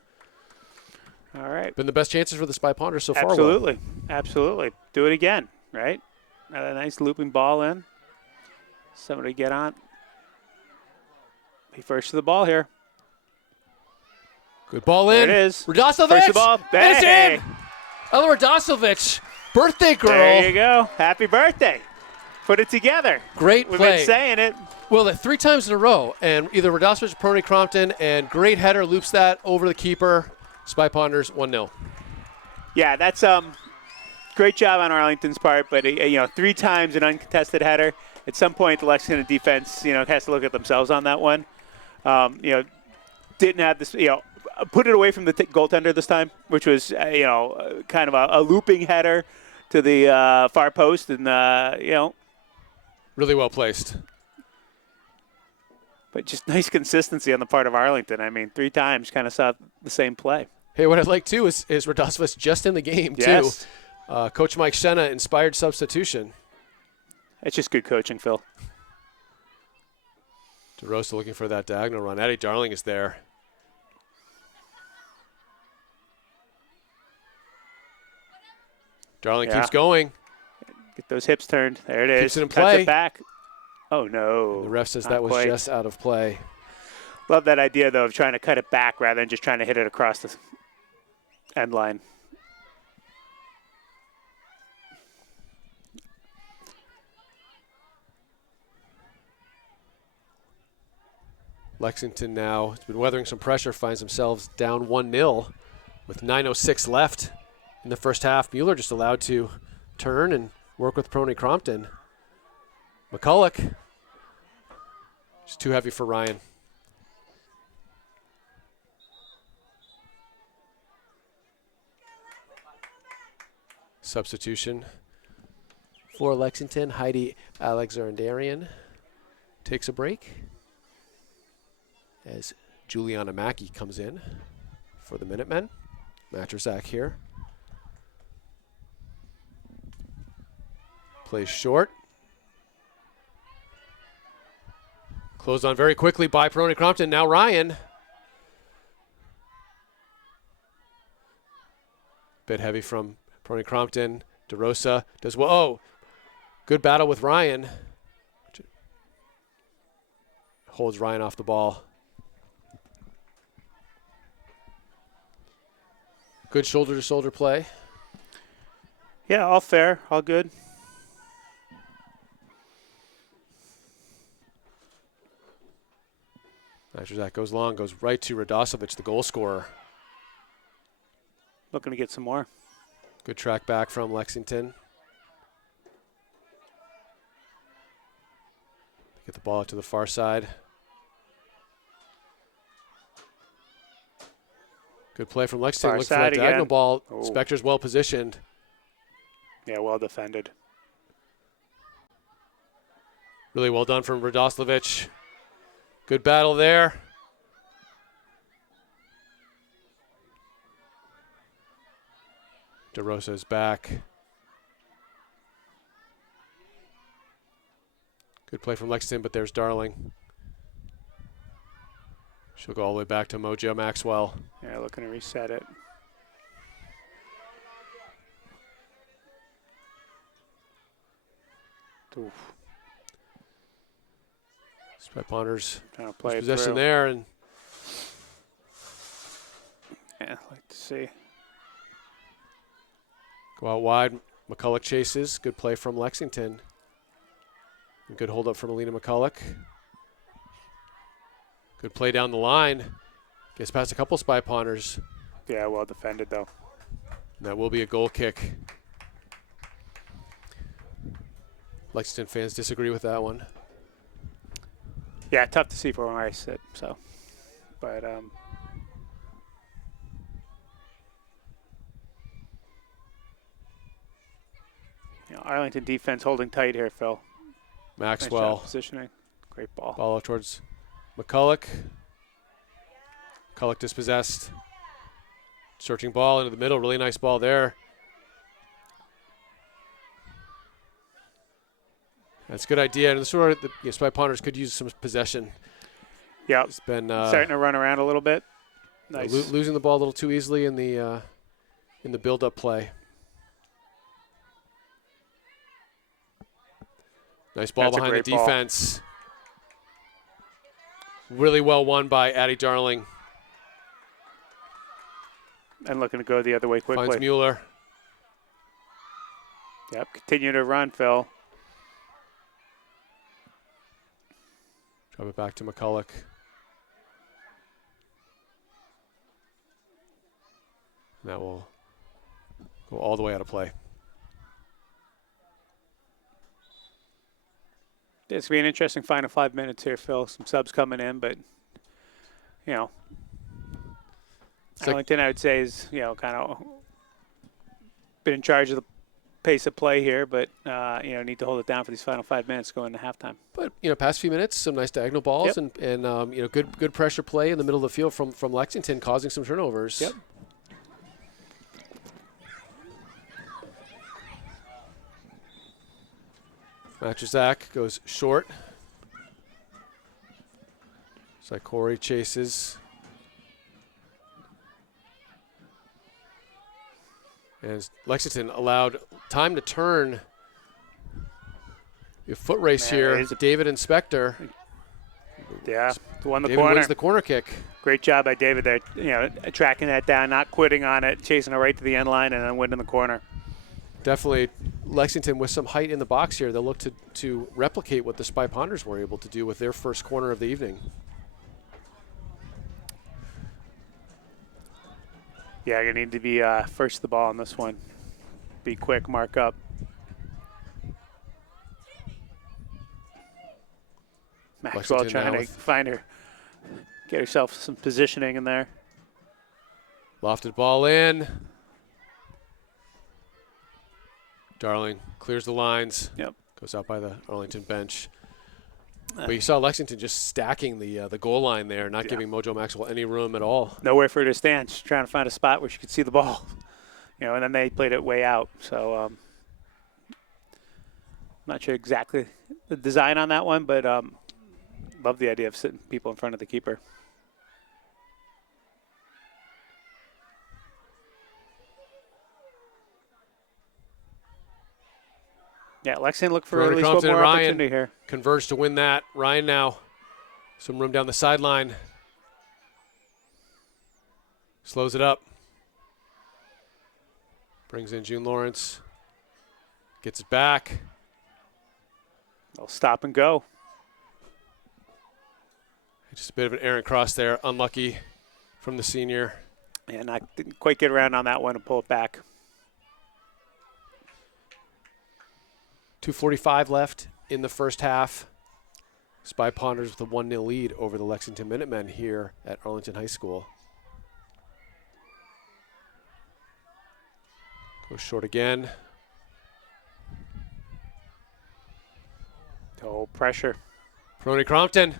All right. Been the best chances for the Spy Ponders so far. Absolutely. Absolutely. Do it again, right? A nice looping ball in. Somebody get on. Be first to the ball here. Good ball in. There it is. Radoslovich. First to the ball. It's in. Ella Radoslovich Birthday girl. There you go. Happy birthday. Put it together. Great We've play. been saying it. Well, 3 times in a row, and either Radoslovich or Peroni Crompton, and great header loops that over the keeper. Spy Ponders 1-0. Yeah, that's great job on Arlington's part, but 3 times an uncontested header. At some point, the Lexington defense, has to look at themselves on that one. Didn't have this, put it away from the goaltender this time, which was, kind of a looping header to the far post, and Really well placed. But just nice consistency on the part of Arlington. I mean, 3 times kind of saw the same play. Hey, what I'd like, too, is Radoslovich just in the game, Yes. too. Coach Mike Shenna inspired substitution. It's just good coaching, Phil. DeRosa looking for that diagonal run. Addie Darling is there. Darling keeps going. Get those hips turned. There it is. Keeps it in Cuts play. it back. Oh, no. The ref says Not that was quite. just out of play. Love that idea, though, of trying to cut it back rather than just trying to hit it across the end line. Lexington now has been weathering some pressure, finds themselves down 1-0 with 9:06 left in the first half. Mueller just allowed to turn and work with Peroni Crompton. McCulloch, just too heavy for Ryan. Substitution for Lexington. Heidi Alexandarian takes a break as Juliana Mackey comes in for the Minutemen. Matrazak here. Plays short. Closed on very quickly by Peroni Crompton. Now Ryan. Bit heavy from Peroni Crompton. DeRosa does well. Oh, good battle with Ryan. Holds Ryan off the ball. Good shoulder-to-shoulder play. Yeah, all fair, all good. After that goes long, goes right to Radoslovich, the goal scorer. Looking to get some more. Good track back from Lexington. Get the ball out to the far side. Good play from Lexington. Far Look for that side diagonal again. ball. Oh. Spector's well positioned. Yeah, well defended. Really well done from Radoslovich. Good battle there. DeRosa is back. Good play from Lexington, but there's Darling. She'll go all the way back to Mojo Maxwell. Yeah, looking to reset it. Oof. Spy Ponders Trying to play it possession through. there, and Yeah, I'd like to see. go out wide. McCulloch chases. Good play from Lexington. And good hold up from Alina McCulloch. Good play down the line. Gets past a couple Spy Ponders. Yeah, well defended, though. And that will be a goal kick. Lexington fans disagree with that one. Yeah, tough to see from where I sit, so. But, Arlington defense holding tight here, Phil. Nice Maxwell. job positioning. Great ball. Ball out towards McCulloch. McCulloch dispossessed. Searching ball into the middle. Really nice ball there. That's a good idea. And the sort of the Spy Ponders could use some possession. Yeah, It's been starting to run around a little bit. Nice. losing the ball a little too easily in the build-up play. Nice ball That's a behind the great ball. defense. Really well won by Addie Darling. And looking to go the other way quickly. Finds Mueller. Yep, continue to run, Phil. Drop it back to McCulloch. And that will go all the way out of play. It's going to be an interesting final 5 minutes here, Phil. Some subs coming in, but, you know, Arlington, I would say, is, you know, kind of been in charge of the pace of play here, but, you know, need to hold it down for these final 5 minutes going into halftime. But, you know, past few minutes, some nice diagonal balls and you know, good pressure play in the middle of the field from Lexington, causing some turnovers. Yep. Matheson goes short. Corey chases. And Lexington allowed time to turn. A foot race here. David and Spector. Yeah, won the David corner. Wins the corner kick. Great job by David there, you know, tracking that down, not quitting on it, chasing it right to the end line, and then winning the corner. Definitely Lexington with some height in the box here. They'll look to replicate what the Spy Ponders were able to do with their first corner of the evening. Yeah, going to need to be first to the ball on this one. Be quick, mark up. Maxwell trying to find her, get herself some positioning in there. Lofted ball in. Darling clears the lines. Yep. Goes out by the Arlington bench. But you saw Lexington just stacking the goal line there, not giving Mojo Maxwell any room at all. Nowhere for her to stand. She's trying to find a spot where she could see the ball. You know, and then they played it way out. So I'm not sure exactly the design on that one, but love the idea of sitting people in front of the keeper. Yeah, Lexington look for at least one more opportunity here. Converge to win that. Ryan now, some room down the sideline. Slows it up. Brings in June Lawrence. Gets it back. They'll stop and go. Just a bit of an errant cross there. Unlucky from the senior. And I didn't quite get around on that one and pull it back. 2:45 left in the first half. Spy Ponders with a 1-0 lead over the Lexington Minutemen here at Arlington High School. Goes short again. Oh, pressure. Peroni Crompton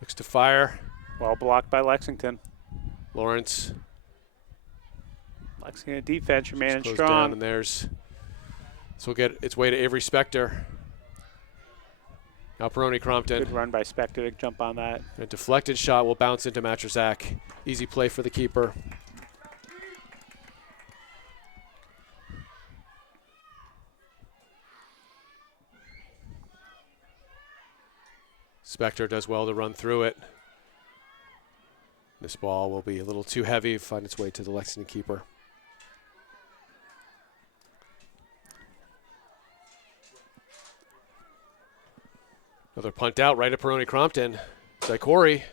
looks to fire. Well blocked by Lexington. Lawrence. Lexington defense remaining strong. Down, and there's this will get its way to Avery Spector. Now Peroni Crompton. Good run by Spector to jump on that. A deflected shot will bounce into Matheson. Easy play for the keeper. Spector does well to run through it. This ball will be a little too heavy, find its way to the Lexington keeper. Another punt out right at Peroni Crompton. Corey.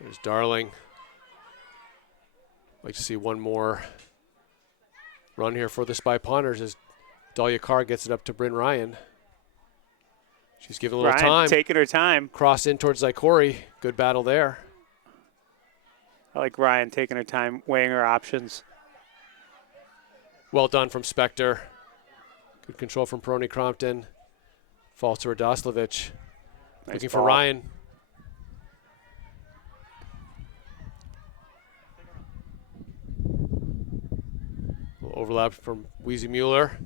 There's Darling. Like to see one more run here for the Spy Ponders as Dahlia Carr gets it up to Bryn Ryan. She's giving a little time. Taking her time. Cross in towards Zykori. Good battle there. I like Ryan taking her time, weighing her options. Well done from Spector. Good control from Peroni Crompton. Falls to Radoslovich. Nice Looking ball. for Ryan. A little overlap from Wheezy Mueller.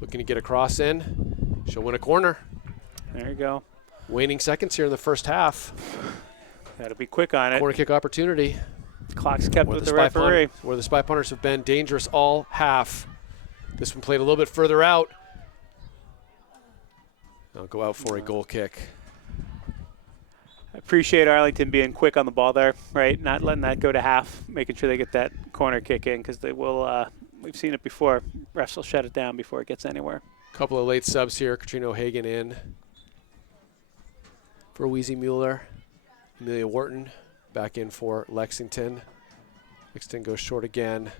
Looking to get a cross in. She'll win a corner. There you go. Waning seconds here in the first half. Got to be quick on it. Corner kick opportunity. Clock's kept with the referee. Where the Spy Ponders have been dangerous all half. This one played a little bit further out. I'll go out for a goal kick. appreciate Arlington being quick on the ball there, right? Not letting that go to half, making sure they get that corner kick in because they will. We've seen it before. Refs will shut it down before it gets anywhere. Couple of late subs here. Katrina O'Hagan in for Weezy Mueller. Amelia Wharton back in for Lexington. Lexington goes short again.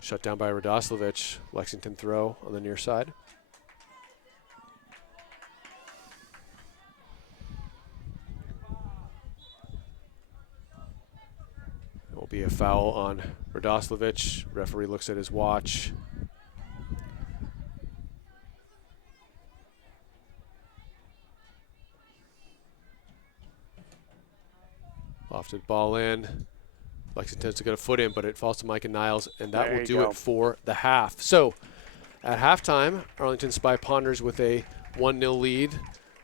Shut down by Radoslovich. Lexington throw on the near side. It will be a foul on Radoslovich. Referee looks at his watch. Lofted ball in. Lexington's to get a foot in, but it falls to Micah Niles, and that will do it for the half. So at halftime, Arlington Spy Ponders with a 1-0 lead.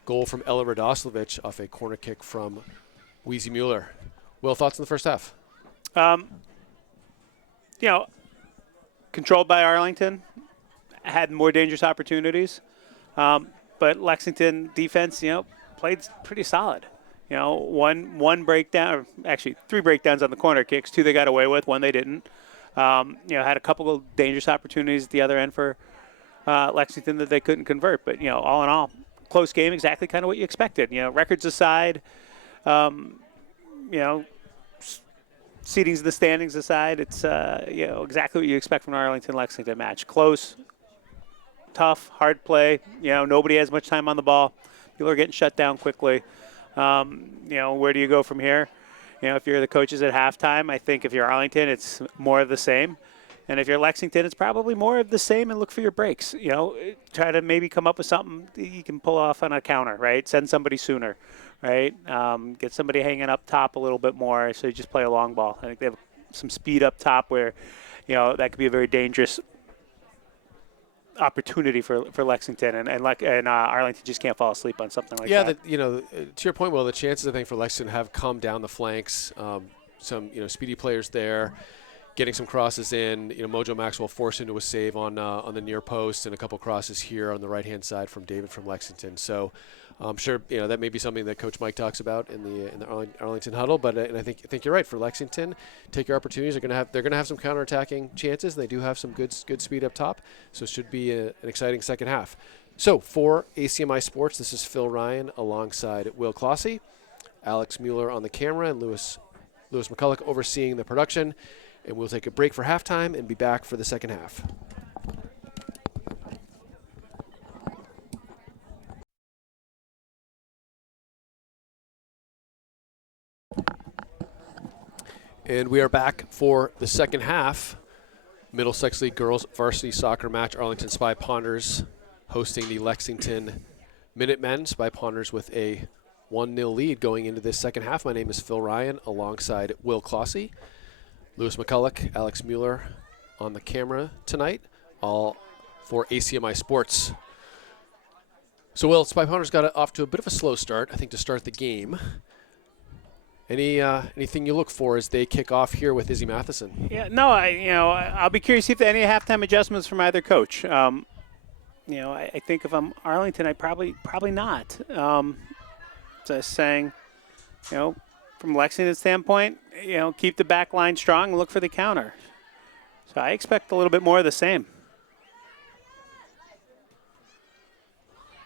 Goal from Ella Radoslovich off a corner kick from Weezy Mueller. Will, thoughts on the first half? Controlled by Arlington, had more dangerous opportunities, but Lexington defense, played pretty solid. One breakdown, or actually 3 breakdowns on the corner kicks, 2 they got away with, 1 they didn't. Had a couple of dangerous opportunities at the other end for Lexington that they couldn't convert. But, all in all, close game, exactly kind of what you expected. Records aside, seedings in the standings aside, it's, exactly what you expect from an Arlington-Lexington match. Close, tough, hard play. Nobody has much time on the ball. People are getting shut down quickly. Where do you go from here? If you're the coaches at halftime, I think if you're Arlington, it's more of the same. And if you're Lexington, it's probably more of the same and look for your breaks. Try to maybe come up with something you can pull off on a counter, right? Send somebody sooner, right? Get somebody hanging up top a little bit more so you just play a long ball. I think they have some speed up top where, that could be a very dangerous opportunity for Lexington, and Arlington just can't fall asleep on something like that. Yeah, to your point, Will, the chances I think for Lexington have come down the flanks. Some speedy players there, getting some crosses in. Mojo Maxwell forced into a save on the near post, and a couple crosses here on the right hand side from David from Lexington. So I'm sure that may be something that Coach Mike talks about in the Arlington huddle. But and I think you're right. For Lexington, take your opportunities. They're gonna have some counterattacking chances. And they do have some good speed up top. So it should be an exciting second half. So for ACMi Sports, this is Phil Ryan alongside Will Clossy, Alex Mueller on the camera, and Lewis McCulloch overseeing the production. And we'll take a break for halftime and be back for the second half. And we are back for the second half. Middlesex League Girls Varsity Soccer match. Arlington Spy Ponders hosting the Lexington Minutemen. Spy Ponders with a 1-0 lead going into this second half. My name is Phil Ryan alongside Will Clossy. Lewis McCulloch, Alex Mueller on the camera tonight, all for ACMi Sports. So, Will, Spy Ponders got off to a bit of a slow start, I think, to start the game. Anything you look for as they kick off here with Izzy Matheson? Yeah, no, I'll be curious if there are any halftime adjustments from either coach. I think if I'm Arlington, I probably not. Just saying, from Lexington's standpoint, keep the back line strong and look for the counter. So I expect a little bit more of the same.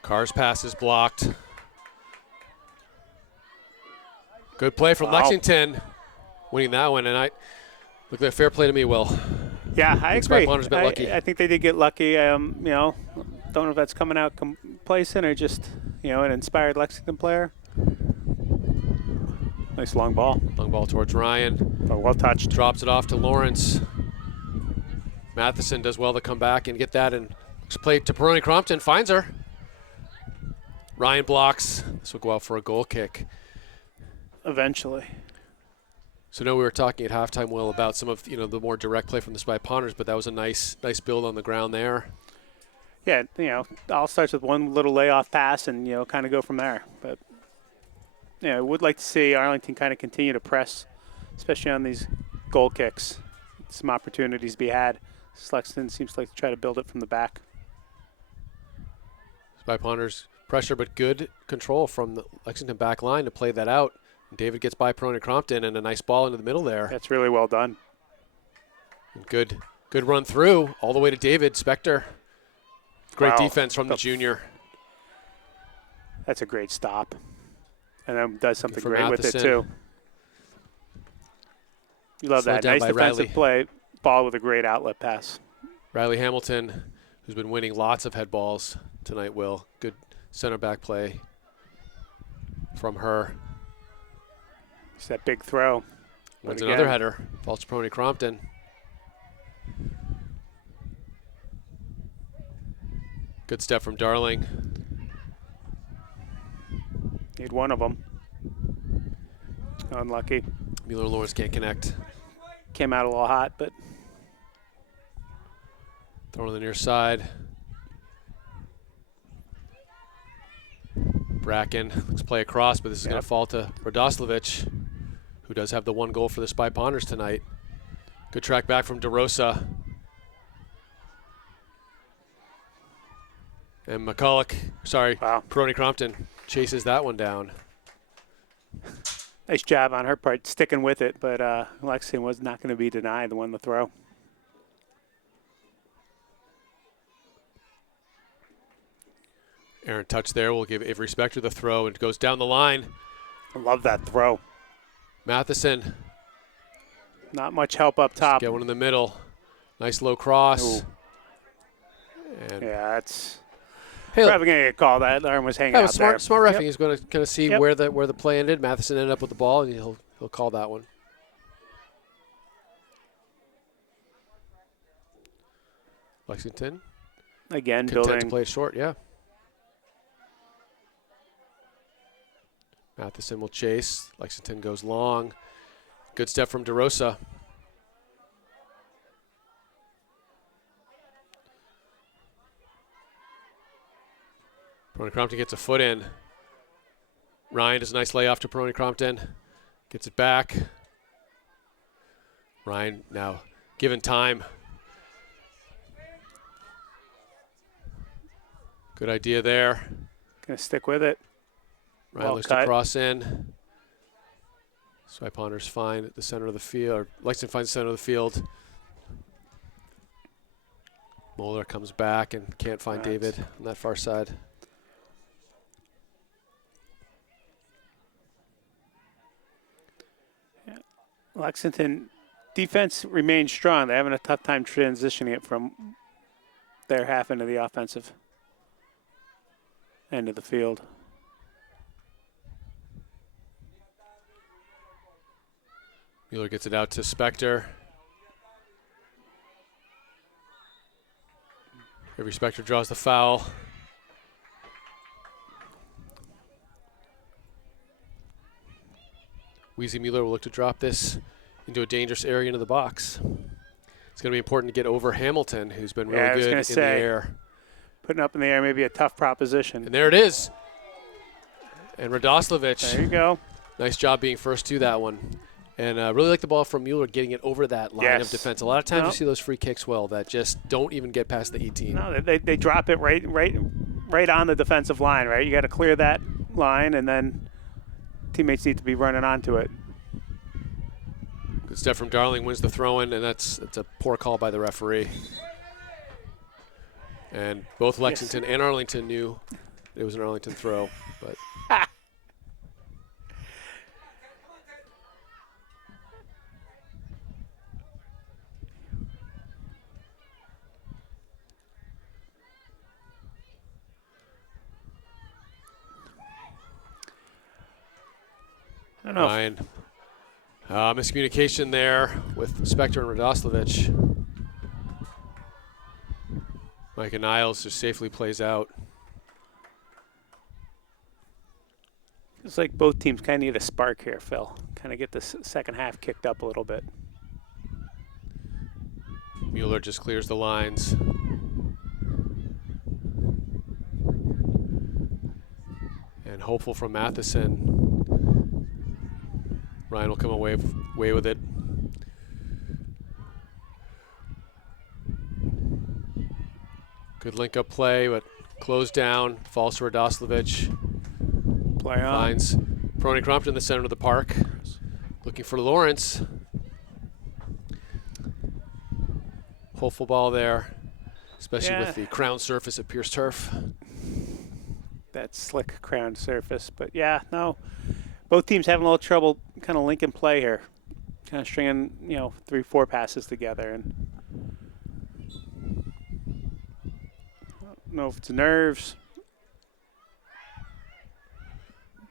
Carr's pass is blocked. Good play from Lexington, winning that one. And look like fair play to me, Will. Yeah, I agree. Spy Ponders a bit lucky. I think they did get lucky. Don't know if that's coming out complacent or just, an inspired Lexington player. Nice long ball. Long ball towards Ryan. Oh, well touched. Drops it off to Lawrence. Matheson does well to come back and get that, and play to Peroni Crompton. Finds her. Ryan blocks. This will go out for a goal kick. Eventually. So we were talking at halftime, Will, about some of the more direct play from the Spy Ponders, but that was a nice build on the ground there. Yeah, all starts with one little layoff pass and kind of go from there. But I would like to see Arlington kind of continue to press, especially on these goal kicks. Some opportunities to be had. Lexington seems like to try to build it from the back. Spy Ponders Pressure, but good control from the Lexington back line to play that out. David gets by Peroni Crompton, and a nice ball into the middle there. That's really well done. And good run through all the way to David Spector. Great defense from the junior. That's a great stop. And then does something great Matheson. with it, too. You love Slowed that. down Nice by defensive Riley. play. Ball with a great outlet pass. Riley Hamilton, who's been winning lots of head balls tonight, Will. Good center back play from her. It's that big throw. Wins another header. Falls to Peroni Crompton. Good step from Darling. Need one of them. Unlucky. Mueller Lawrence can't connect. Came out a little hot, but Thrown on the near side. Bracken looks play across, but this is going to fall to Radoslovich, who does have the one goal for the Spy Ponders tonight. Good track back from DeRosa. And Peroni Crompton chases that one down. Nice job on her part, sticking with it, but Lexington was not going to be denied the one to throw. Aaron touch there. We'll give Avery Spector the throw, and it goes down the line. I love that throw. Matheson. Not much help up top. Get one in the middle. Nice low cross. Ooh. And Yeah, that's hey, probably going to get called. That arm was hanging out there. Smart reffing. He's going to kind of see where the play ended. Matheson ended up with the ball, and he'll call that one. Lexington. Again, Content building. to play it short, yeah. Matheson will chase. Lexington goes long. Good step from DeRosa. Peroni Crompton gets a foot in. Ryan does a nice layoff to Peroni Crompton. Gets it back. Ryan now given time. Good idea there. Going to stick with it. Ryan Well looks cut. to cross in. Spy Ponders find the center of the field, or Lexington finds the center of the field. Mueller comes back and can't find David on that far side. Lexington defense remains strong. They're having a tough time transitioning it from their half into the offensive end of the field. Mueller gets it out to Spector. Every Spector draws the foul. Weezy Mueller will look to drop this into a dangerous area into the box. It's going to be important to get over Hamilton, who's been really good in the air. Putting up in the air may be a tough proposition. And there it is. And Radoslovich. There you go. Nice job being first to that one. And really like the ball from Mueller getting it over that line of defense. A lot of times you see those free kicks, that just don't even get past the 18. No, they drop it right on the defensive line, right? You got to clear that line, and then teammates need to be running onto it. Good step from Darling, wins the throw-in, and it's a poor call by the referee. And both Lexington and Arlington knew it was an Arlington throw, but I don't know. Ryan. Miscommunication there with Spector and Radoslovich. Micah Niles just safely plays out. It's like both teams kind of need a spark here, Phil. Kind of get this second half kicked up a little bit. Mueller just clears the lines. And hopeful from Matheson. Ryan will come away with it. Good link-up play, but Closed down, falls to Radoslovich. Play on. Finds Peroni Crompton in the center of the park. Looking for Lawrence. Hopeful ball there, especially with the crown surface of Peirce turf. That slick crown surface. But yeah, no. Both teams having a little trouble kind of linking play here. Kind of stringing, 3-4 passes together. And I don't know if it's nerves,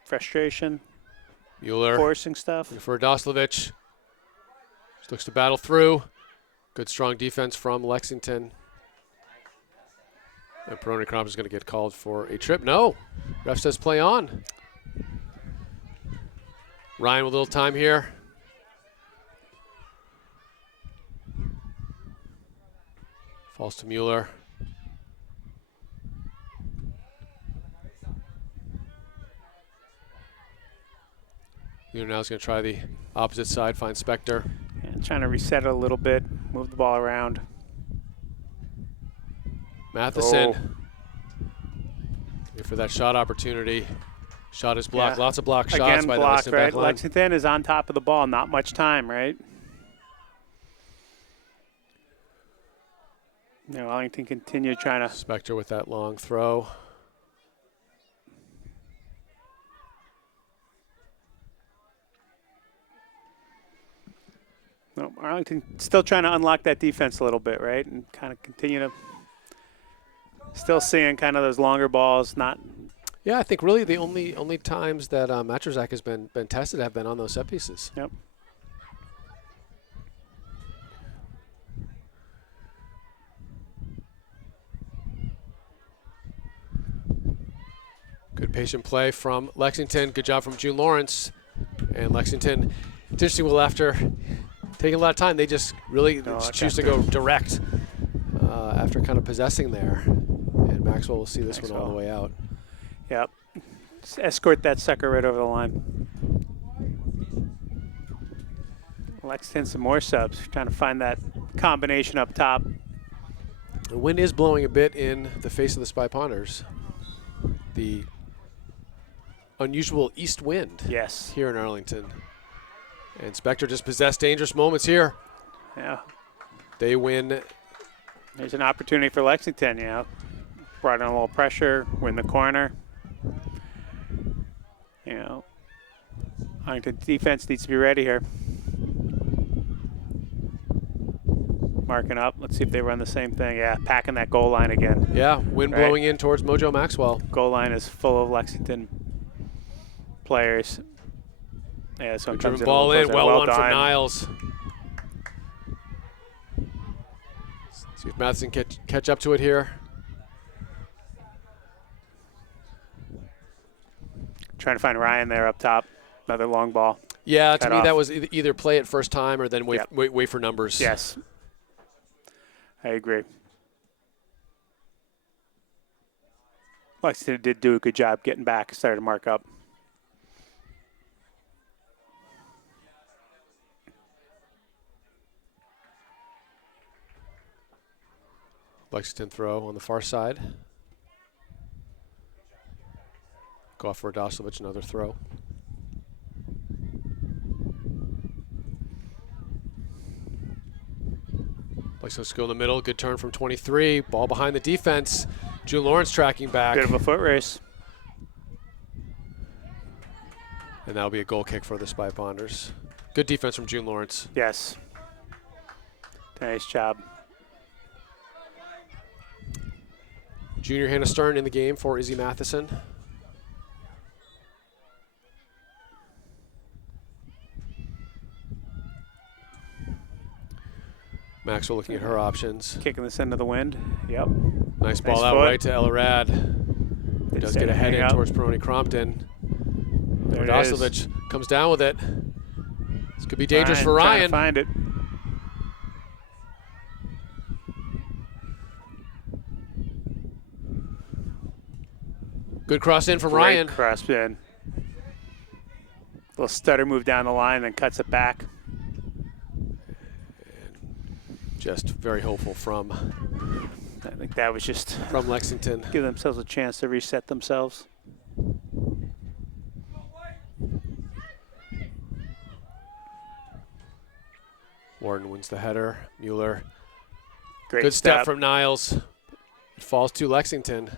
frustration, Mueller forcing stuff. for Radoslovich. Just looks to battle through. Good strong defense from Lexington. And Peroni Crompton is going to get called for a trip. No, ref says play on. Ryan with a little time here. Falls to Mueller. Mueller now is going to try the opposite side, find Spector. And trying to reset it a little bit, move the ball around. Matheson. Looking for that shot opportunity. Shot is blocked. Yeah. Lots of block shots Again, by blocked, the Lexington right? back line. Lexington is on top of the ball. Not much time, right? Arlington continue trying to. Spector with that long throw. No, Arlington still trying to unlock that defense a little bit, right? And kind of continue to. Still seeing kind of those longer balls, not. Yeah, I think really the only times that Matrazak has been tested have been on those set pieces. Yep. Good patient play from Lexington. Good job from June Lawrence. And Lexington, it's interesting, well, after taking a lot of time, they just really choose to go direct after kind of possessing there. And Maxwell will see this one all the way out. Yep. Just escort that sucker right over the line. Lexington some more subs, trying to find that combination up top. The wind is blowing a bit in the face of the Spy Ponders. The unusual east wind here in Arlington. And Spector just possessed dangerous moments here. Yeah. They win. There's an opportunity for Lexington, Brought in a little pressure, win the corner. Arlington defense needs to be ready here. Marking up. Let's see if they run the same thing. Yeah, packing that goal line again. Yeah, wind blowing in towards Mojo Maxwell. Goal line is full of Lexington players. Yeah, so it comes in. Ball in, well won done. from Niles. See if Matheson catch up to it here. Trying to find Ryan there up top. Another long ball. Yeah, to me that was either play it first time or then wait for numbers. Yes. I agree. Lexington did do a good job getting back, started to mark up. Lexington throw on the far side. Go off for Radoslovich, another throw. Lexington go in the middle, good turn from 23. Ball behind the defense. June Lawrence tracking back. Bit of a foot race. And that'll be a goal kick for the Spy Ponders. Good defense from June Lawrence. Yes. Nice job. Junior Hannah Stern in the game for Izzy Matheson. Maxwell looking at her options. Kicking this into the wind. Yep. Nice ball out right to Ellerad. He does get a head in towards Peroni Crompton. Radoslovich comes down with it. This could be dangerous for Ryan. Find it. Good cross in from Ryan. Cross in. Little stutter move down the line, then cuts it back. Just very hopeful from I think that was just from Lexington. give themselves a chance to reset themselves. Warden wins the header. Mueller. Great Good step from Niles. It falls to Lexington.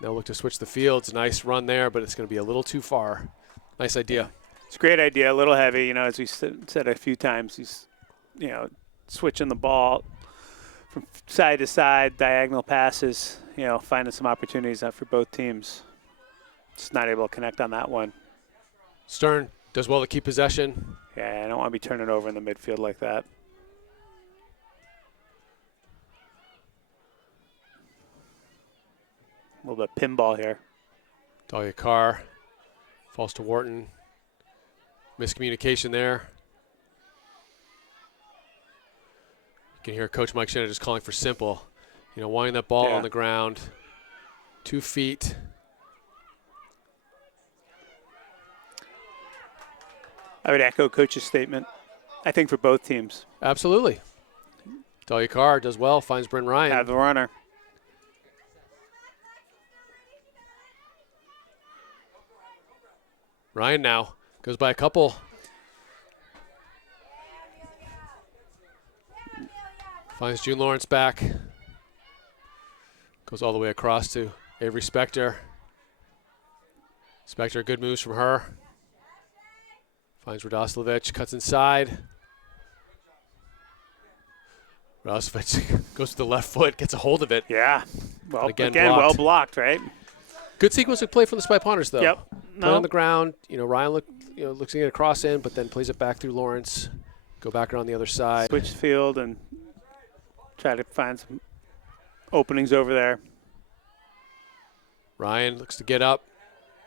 They'll look to switch the fields. Nice run there, but it's going to be a little too far. Nice idea. It's a great idea. A little heavy, you know, as we said a few times. He's, you know, switching the ball from side to side, diagonal passes, you know, finding some opportunities for both teams. Just not able to connect on that one. Stern does well to keep possession. Yeah, I don't want to be turning over in the midfield like that. A little bit of pinball here. Dahlia Carr falls to Wharton. Miscommunication there. You can hear Coach Mike Shannon just calling for simple. You know, wanting that ball on the ground. 2 feet. I would echo Coach's statement, I think, for both teams. Absolutely. Dahlia Carr does well, finds Bryn Ryan. Have the runner. Ryan now goes by a couple. Finds June Lawrence back. Goes all the way across to Avery Spector. Spector, good moves from her. Finds Radoslovich, cuts inside. Radoslovich goes to the left foot, gets a hold of it. Yeah. Well, again well blocked, right? Good sequence of play from the Spy Ponders, though. Yep. Play on the ground. You know, Ryan looks to get a cross in, but then plays it back through Lawrence. Go back around the other side. Switch field and try to find some openings over there. Ryan looks to get up.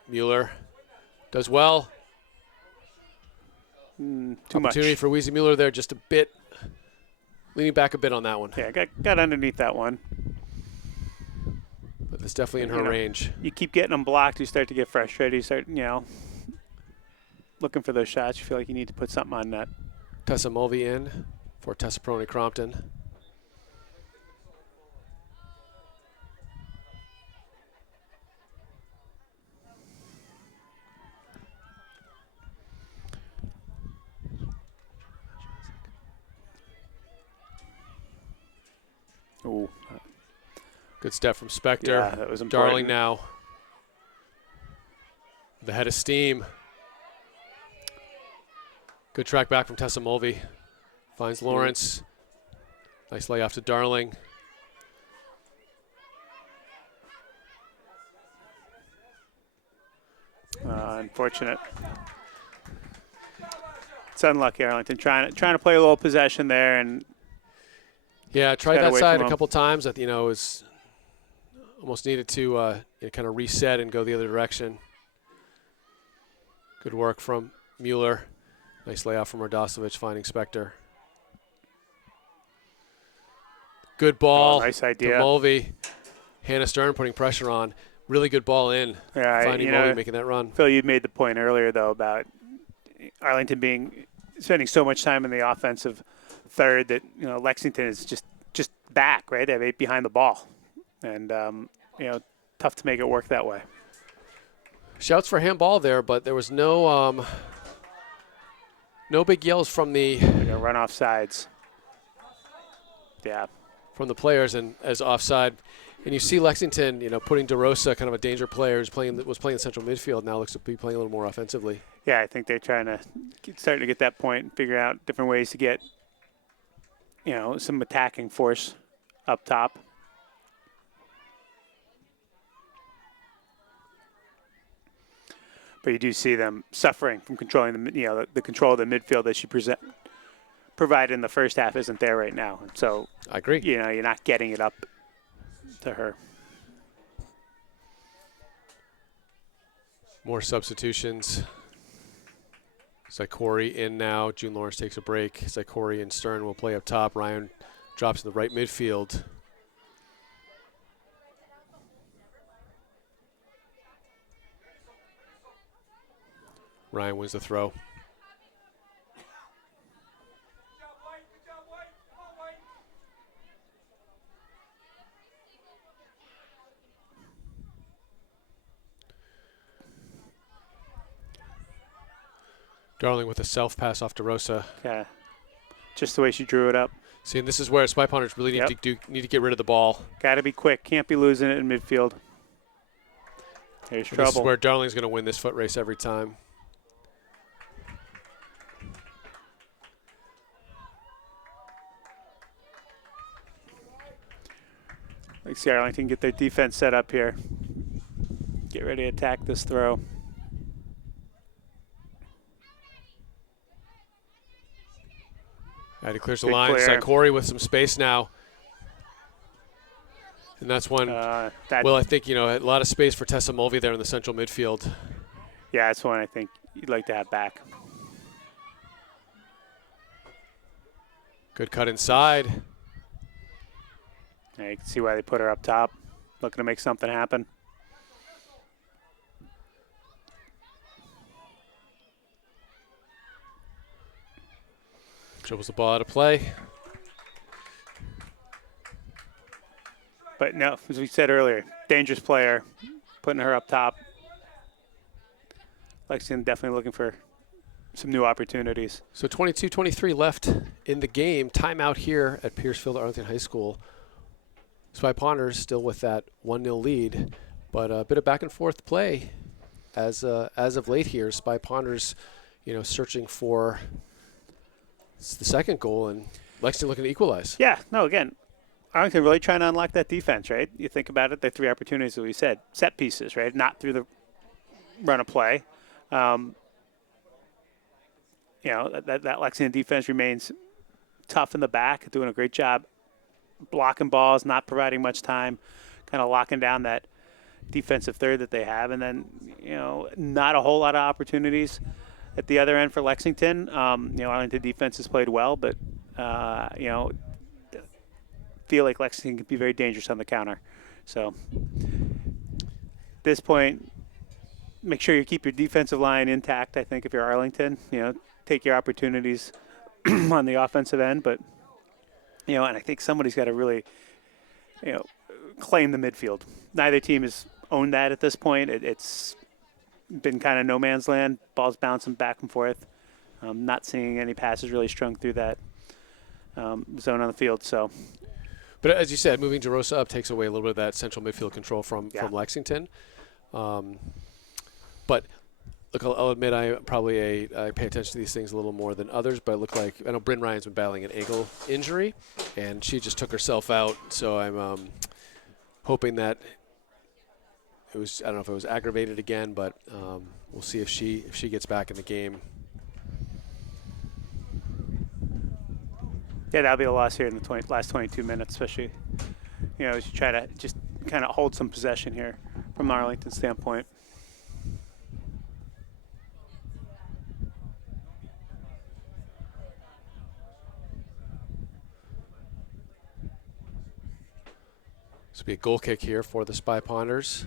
Mueller does well. Too Opportunity much for Weezy Mueller there, just a bit. Leaning back a bit on that one. Yeah, got underneath that one. But it's definitely in her range. You keep getting them blocked, you start to get frustrated. You start, looking for those shots. You feel like you need to put something on net. Tessa Mulvey in for Tessa Peroni Crompton. Ooh. Good step from Spector. Yeah, that was important. Darling now. The head of steam. Good track back from Tessa Mulvey. Finds Lawrence. Nice layoff to Darling. Unfortunate. It's unlucky, Arlington. Trying to play a little possession there, and yeah, tried that side a couple times. That is almost needed to kind of reset and go the other direction. Good work from Mueller. Nice layoff from Radoslovich, finding Spector. Good ball. Nice idea. To Mulvey. Hannah Stern putting pressure on. Really good ball in. Yeah, finding Mulvey making that run. Phil, you made the point earlier, though, about Arlington spending so much time in the offensive third that Lexington is just back, right? They have 8 behind the ball, and tough to make it work that way. Shouts for handball there, but there was no big yells from the run off sides. Yeah, from the players and as offside. And you see Lexington, putting DeRosa, kind of a danger player, was playing central midfield. Now looks to be playing a little more offensively. Yeah, I think they're starting to get that point and figure out different ways to get, some attacking force up top. But you do see them suffering from controlling the control of the midfield that she provided in the first half isn't there right now. And so I agree. You're not getting it up to her. More substitutions. Zykori in now. June Lawrence takes a break. Zykori and Stern will play up top. Ryan drops in the right midfield. Ryan wins the throw. Darling with a self pass off DeRosa. Yeah, just the way she drew it up. See, and this is where Spy Ponders really need to get rid of the ball. Got to be quick. Can't be losing it in midfield. There's trouble. This is where Darling's going to win this foot race every time. Let's see Arlington get their defense set up here. Get ready to attack this throw. He clears the line. Corey with some space now. And that's one. Well, I think, a lot of space for Tessa Mulvey there in the central midfield. Yeah, that's one I think you'd like to have back. Good cut inside. Yeah, you can see why they put her up top, looking to make something happen. Dribbles the ball out of play. But no, as we said earlier, dangerous player, putting her up top. Lexington definitely looking for some new opportunities. So 22-23 left in the game. Timeout here at Peirce Field, Arlington High School. Spy Ponders still with that 1-0 lead, but a bit of back and forth play as of late here. Spy Ponders, searching for the second goal, and Lexington looking to equalize. Yeah, no, again, Arlington really trying to unlock that defense, right? You think about it, the three opportunities that we said, set pieces, right? Not through the run of play. That Lexington defense remains tough in the back, doing a great job blocking balls, not providing much time, kind of locking down that defensive third that they have. And then, not a whole lot of opportunities at the other end for Lexington. Arlington defense has played well, but, feel like Lexington can be very dangerous on the counter. So at this point, make sure you keep your defensive line intact, I think, if you're Arlington. Take your opportunities on the offensive end, but and I think somebody's got to really, claim the midfield. Neither team has owned that at this point. It's been kind of no man's land. Balls bouncing back and forth. Not seeing any passes really strung through that zone on the field. So, but as you said, moving DeRosa up takes away a little bit of that central midfield control from Lexington. But look, I'll admit I pay attention to these things a little more than others, but I know Bryn Ryan's been battling an ankle injury, and she just took herself out. So I'm hoping that I don't know if it was aggravated again, but we'll see if she gets back in the game. Yeah, that'll be a loss here in the last 22 minutes, especially as you try to just kind of hold some possession here from the Arlington standpoint. This will be a goal kick here for the Spy Ponders.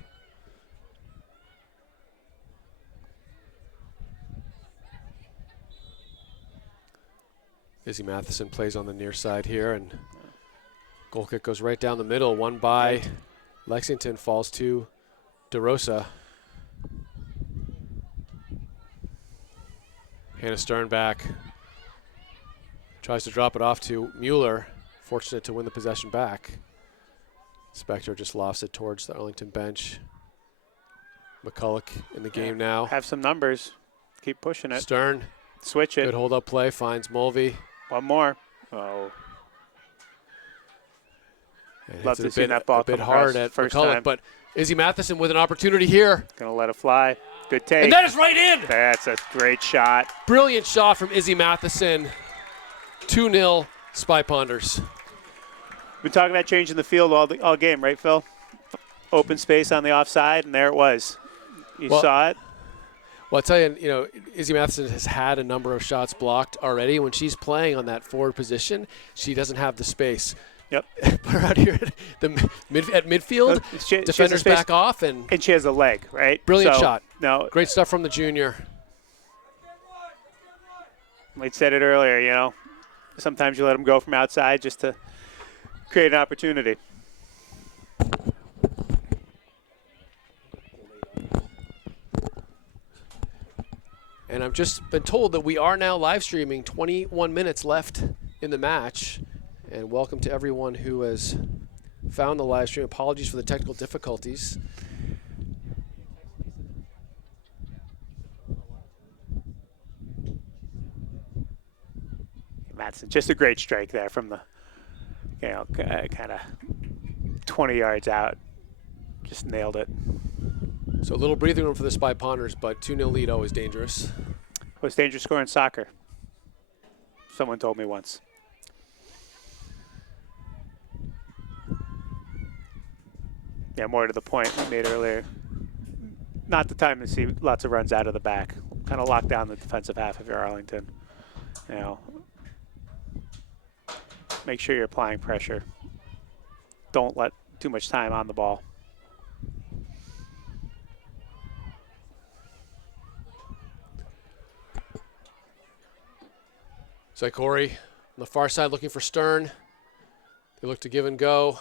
Izzy Matheson plays on the near side here, and goal kick goes right down the middle. One by Lexington, falls to DeRosa. Hannah Sternback tries to drop it off to Mueller, fortunate to win the possession back. Spector just lost it towards the Arlington bench. McCulloch in the game now. Have some numbers. Keep pushing it. Stern. Switch it. Good hold-up play. Finds Mulvey. One more. Oh. Love to see that ball a bit hard at first McCulloch, time. but Izzy Matheson with an opportunity here. Gonna let it fly. Good take. And that is right in. That's a great shot. Brilliant shot from Izzy Matheson. 2-0 Spy Ponders. Been talking about changing the field all game, right, Phil? Open space on the offside, and there it was. You saw it? Well, I'll tell you, Izzy Matheson has had a number of shots blocked already. When she's playing on that forward position, she doesn't have the space. Yep. Put her out here at midfield, defenders back off. And she has a leg, right? Brilliant shot. No, great stuff from the junior. We said it earlier, sometimes you let them go from outside just to create an opportunity. And I've just been told that we are now live streaming, 21 minutes left in the match. And welcome to everyone who has found the live stream. Apologies for the technical difficulties. Matheson, just a great strike there from the, kind of 20 yards out. Just nailed it. So a little breathing room for the Spy Ponders, but 2-0 lead always dangerous. What's dangerous score in soccer? Someone told me once. Yeah, more to the point we made earlier. Not the time to see lots of runs out of the back. Kind of lock down the defensive half if you're Arlington. Make sure you're applying pressure. Don't let too much time on the ball. Corey on the far side looking for Stern. They look to give and go.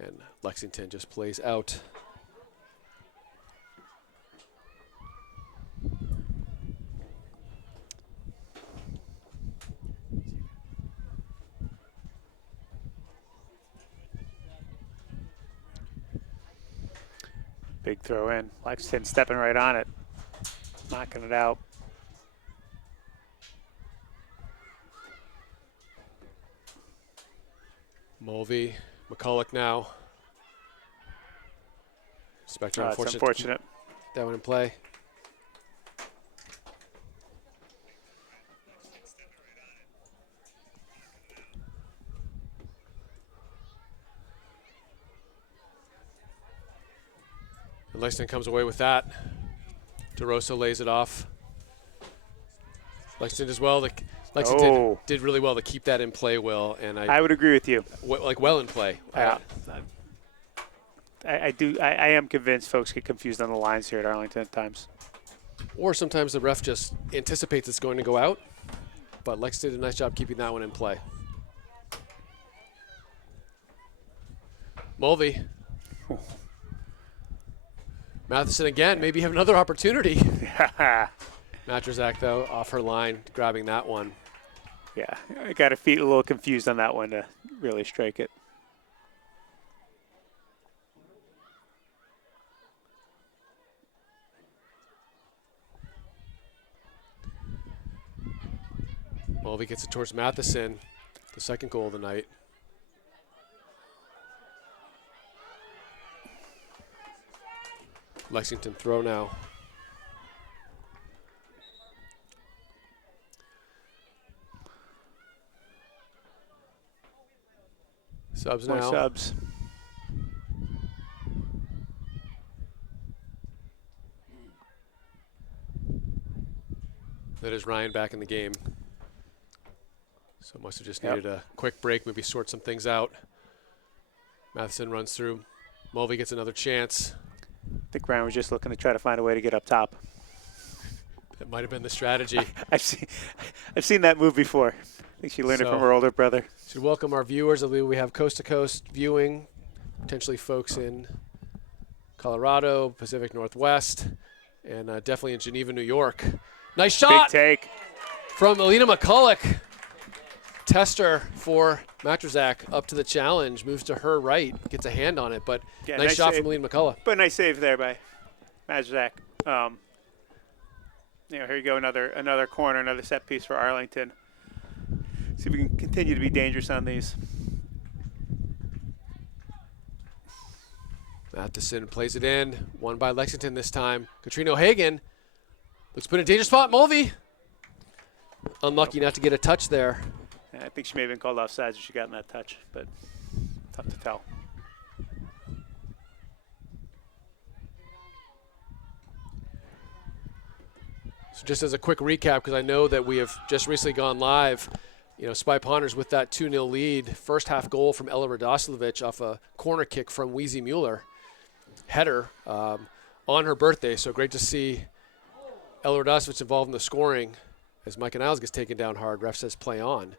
And Lexington just plays out. Big throw in. Lexington stepping right on it. Knocking it out. Mulvey, McCulloch now. Spectre, unfortunate. That one in play. And Lexington comes away with that. DeRosa lays it off. Lexington as well. Lexington did really well to keep that in play, Will, and I would agree with you. Well in play. Yeah. I am convinced folks get confused on the lines here at Arlington at times. Or sometimes the ref just anticipates it's going to go out, but Lexington did a nice job keeping that one in play. Mulvey. Matheson again, maybe have another opportunity. Matheson, though, off her line, grabbing that one. Yeah, I got her feet a little confused on that one to really strike it. Mulvey gets it towards Matheson, the second goal of the night. Lexington throw now. Subs More now. Subs. That is Ryan back in the game. So must have just needed a quick break, maybe sort some things out. Matheson runs through. Mulvey gets another chance. I think Ryan was just looking to try to find a way to get up top. That might have been the strategy. I've seen that move before. I think she learned it from her older brother. Should welcome our viewers. I believe we have coast-to-coast viewing, potentially folks in Colorado, Pacific Northwest, and definitely in Geneva, New York. Nice shot! Big take. From Alina McCulloch. Tester for Matrazak up to the challenge, moves to her right, gets a hand on it, but nice shot from Alina McCulloch. But nice save there by Matrazak. Here you go, another corner, another set piece for Arlington. See if we can continue to be dangerous on these. Matheson plays it in, won by Lexington this time. Katrina O'Hagan looks put in a dangerous spot. Mulvey unlucky not to get a touch there. I think she may have been called offsides if she got in that touch, but tough to tell. So just as a quick recap, because I know that we have just recently gone live, Spy Ponders with that 2-0 lead. First half goal from Ella Radoslovich off a corner kick from Weezy Mueller. Header on her birthday, so great to see Ella Radoslovich involved in the scoring as Micah Niles gets taken down hard. Ref says play on.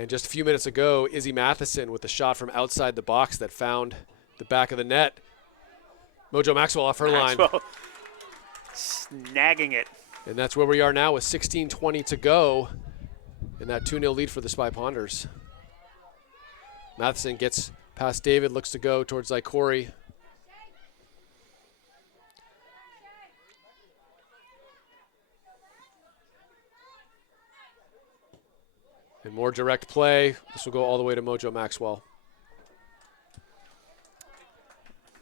And just a few minutes ago, Izzy Matheson with a shot from outside the box that found the back of the net. Mojo Maxwell off her line. snagging it. And that's where we are now with 16:20 to go in that 2-0 lead for the Spy Ponders. Matheson gets past David, looks to go towards Zykori. And more direct play. This will go all the way to Mojo Maxwell.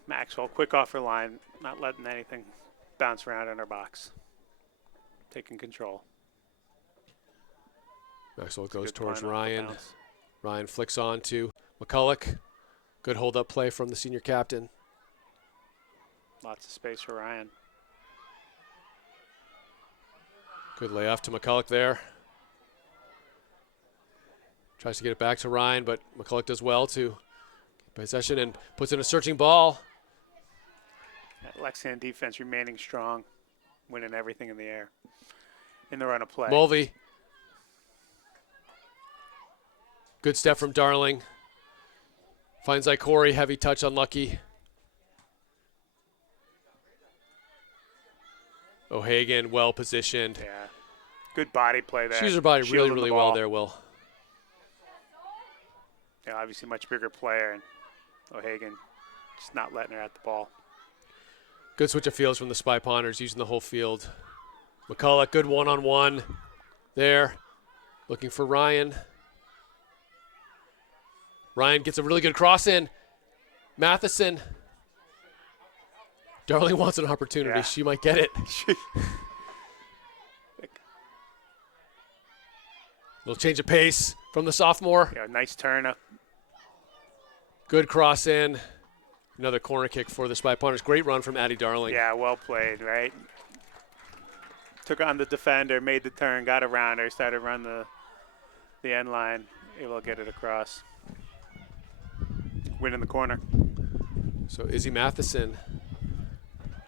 Maxwell, quick off her line, not letting anything bounce around in her box. Taking control. Maxwell goes towards Ryan. Ryan flicks on to McCulloch. Good hold-up play from the senior captain. Lots of space for Ryan. Good layoff to McCulloch there. Tries to get it back to Ryan, but McCulloch does well to get possession and puts in a searching ball. That Lexington defense remaining strong, winning everything in the air. In the run of play. Mulvey. Good step from Darling. Finds Zykori, heavy touch, unlucky. O'Hagan, well positioned. Yeah, good body play there. She used her body Shielding really the well ball. there, Will. Yeah, obviously much bigger player, and O'Hagan just not letting her at the ball. Good switch of fields from the Spy Ponders, using the whole field. McCulloch, good one-on-one there. Looking for Ryan. Ryan gets a really good cross in. Matheson. Darling wants an opportunity. Yeah. She might get it. Little change of pace from the sophomore. Yeah, nice turn up. Good cross in. Another corner kick for the Spy Ponders. Great run from Addie Darling. Yeah, well played, right? Took on the defender, made the turn, got around her, started to run the end line, able to get it across. Win in the corner. So Izzy Matheson,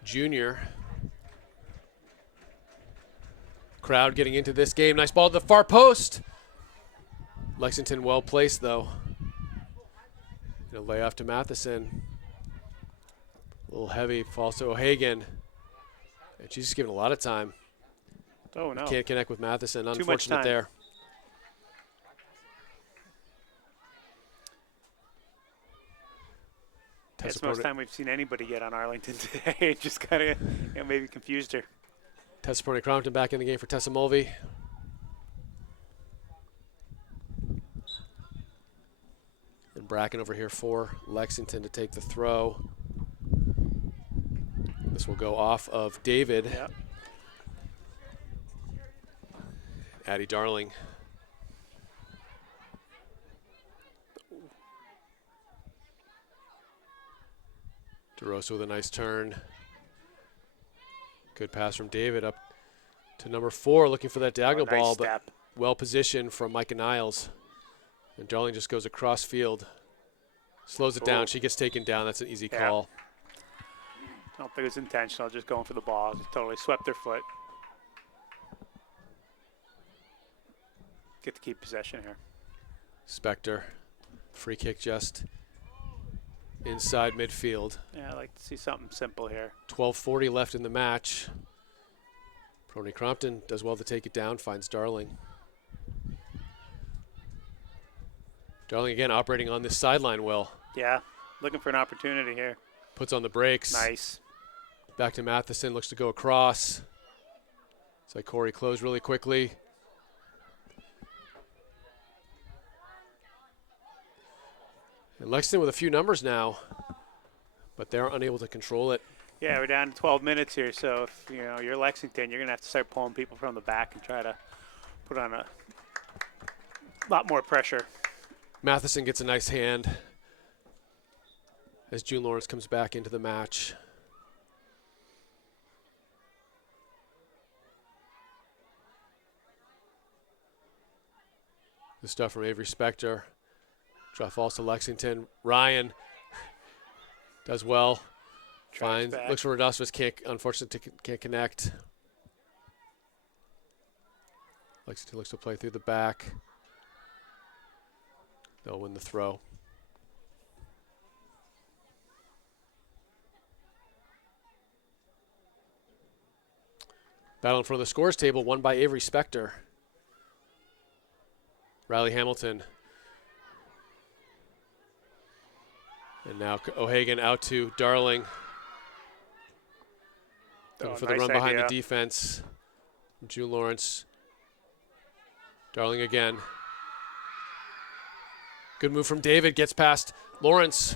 junior. Crowd getting into this game. Nice ball to the far post. Lexington well placed though. Gonna lay off to Matheson. A little heavy, falls to O'Hagan. And she's just given a lot of time. Oh, no. Can't connect with Matheson. Too much Unfortunate time. there. It's the most time we've seen anybody get on Arlington today. It just kind of maybe confused her. Tessa Crompton back in the game for Tessa Mulvey. And Bracken over here for Lexington to take the throw. This will go off of David. Yep. Addie Darling. DeRosa with a nice turn. Good pass from David up to number 4, looking for that diagonal nice ball, step. but well positioned from Micah Niles. And Darling just goes across field. Slows it down. She gets taken down. That's an easy call. I don't think it was intentional, just going for the ball. Just totally swept her foot. Get to keep possession here. Spector, free kick just inside midfield. Yeah, I'd like to see something simple here. 12:40 left in the match. Prony Crompton does well to take it down, finds Darling. Darling again operating on this sideline well. Yeah, looking for an opportunity here. Puts on the brakes. Nice. Back to Matheson, looks to go across. It's like Corey closed really quickly. And Lexington with a few numbers now, but they're unable to control it. Yeah, we're down to 12 minutes here, so if you're Lexington, you're gonna have to start pulling people from the back and try to put on a lot more pressure. Matheson gets a nice hand as June Lawrence comes back into the match. The stuff from Avery Spector. Draw falls to Lexington. Ryan does well. Finds, looks for Radoslovich, unfortunately can't connect. Lexington looks to play through the back. They'll win the throw. Battle in front of the scores table, won by Avery Spector. Riley Hamilton. And now O'Hagan out to Darling. Going for the nice run behind idea. the defense. June Lawrence. Darling again. Good move from David. Gets past Lawrence.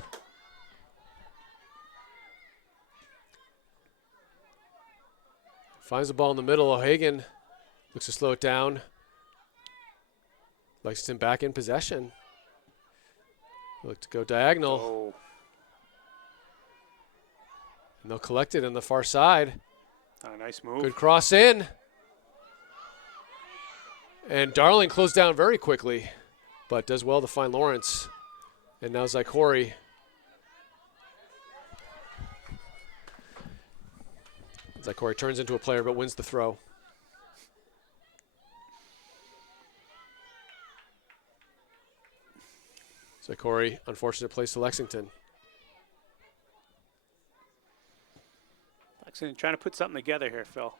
Finds the ball in the middle. O'Hagan looks to slow it down. Lexington back in possession. Look to go diagonal. Oh, And they'll collect it on the far side. nice move. Good cross in. And Darling closed down very quickly, but does well to find Lawrence. And now Zykori. Zykori turns into a player but wins the throw. Zykori, unfortunate place to Lexington. Lexington trying to put something together here, Phil.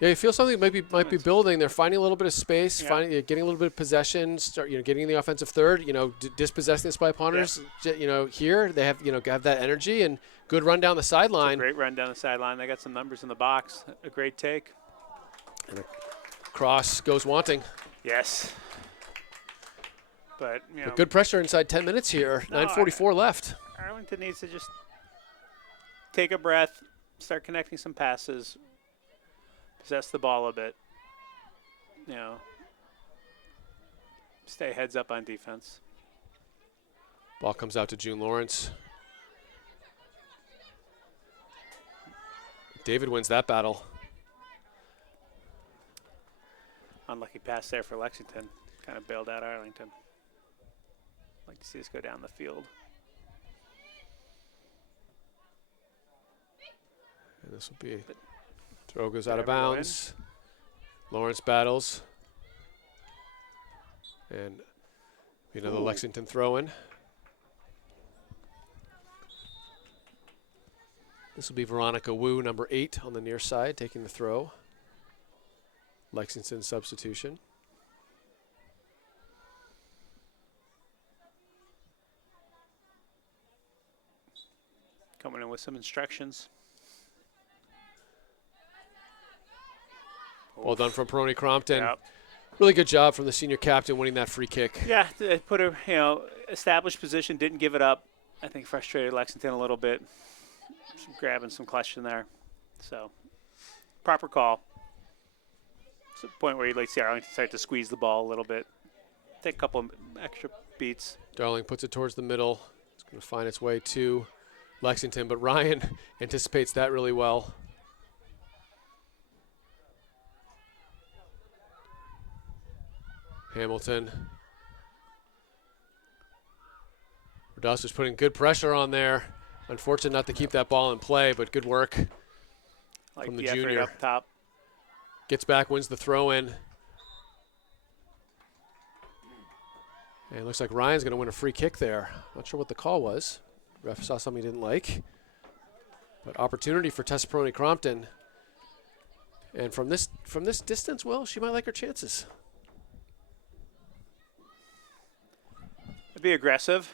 Yeah, you feel something might be building. They're finding a little bit of space, Yeah. getting a little bit of possession, getting in the offensive third. Dispossessing the Spy Ponders. Here they have have that energy and good run down the sideline. Great run down the sideline. They got some numbers in the box. A great take. And a cross goes wanting. Yes. But But good pressure inside 10 minutes here. 9:44 left. Arlington needs to just take a breath, start connecting some passes, possess the ball a bit. Stay heads up on defense. Ball comes out to June Lawrence. David wins that battle. Unlucky pass there for Lexington. Kind of bailed out Arlington. Like to see this go down the field. And this will be throw goes out of Whatever go bounds. Lawrence battles. And another Lexington throw in. This will be Veronica Wu, number 8 on the near side, taking the throw. Lexington substitution. Coming in with some instructions. Well done from Peroni Crompton. Yep. Really good job from the senior captain winning that free kick. Yeah, they put a established position, didn't give it up. I think frustrated Lexington a little bit, grabbing some clutch in there. So, proper call. It's a point where you'd like to see Arlington start to squeeze the ball a little bit, take a couple of extra beats. Darling puts it towards the middle. It's going to find its way to Lexington, but Ryan anticipates that really well. Hamilton. Radoslovich putting good pressure on there. Unfortunate not to keep that ball in play, but good work Like from the the effort junior. up top. Gets back, wins the throw in. And it looks like Ryan's going to win a free kick there. Not sure what the call was. Ref saw something he didn't like. But opportunity for Tessa Peroni Crompton. And from this distance, well, she might like her chances. Be aggressive.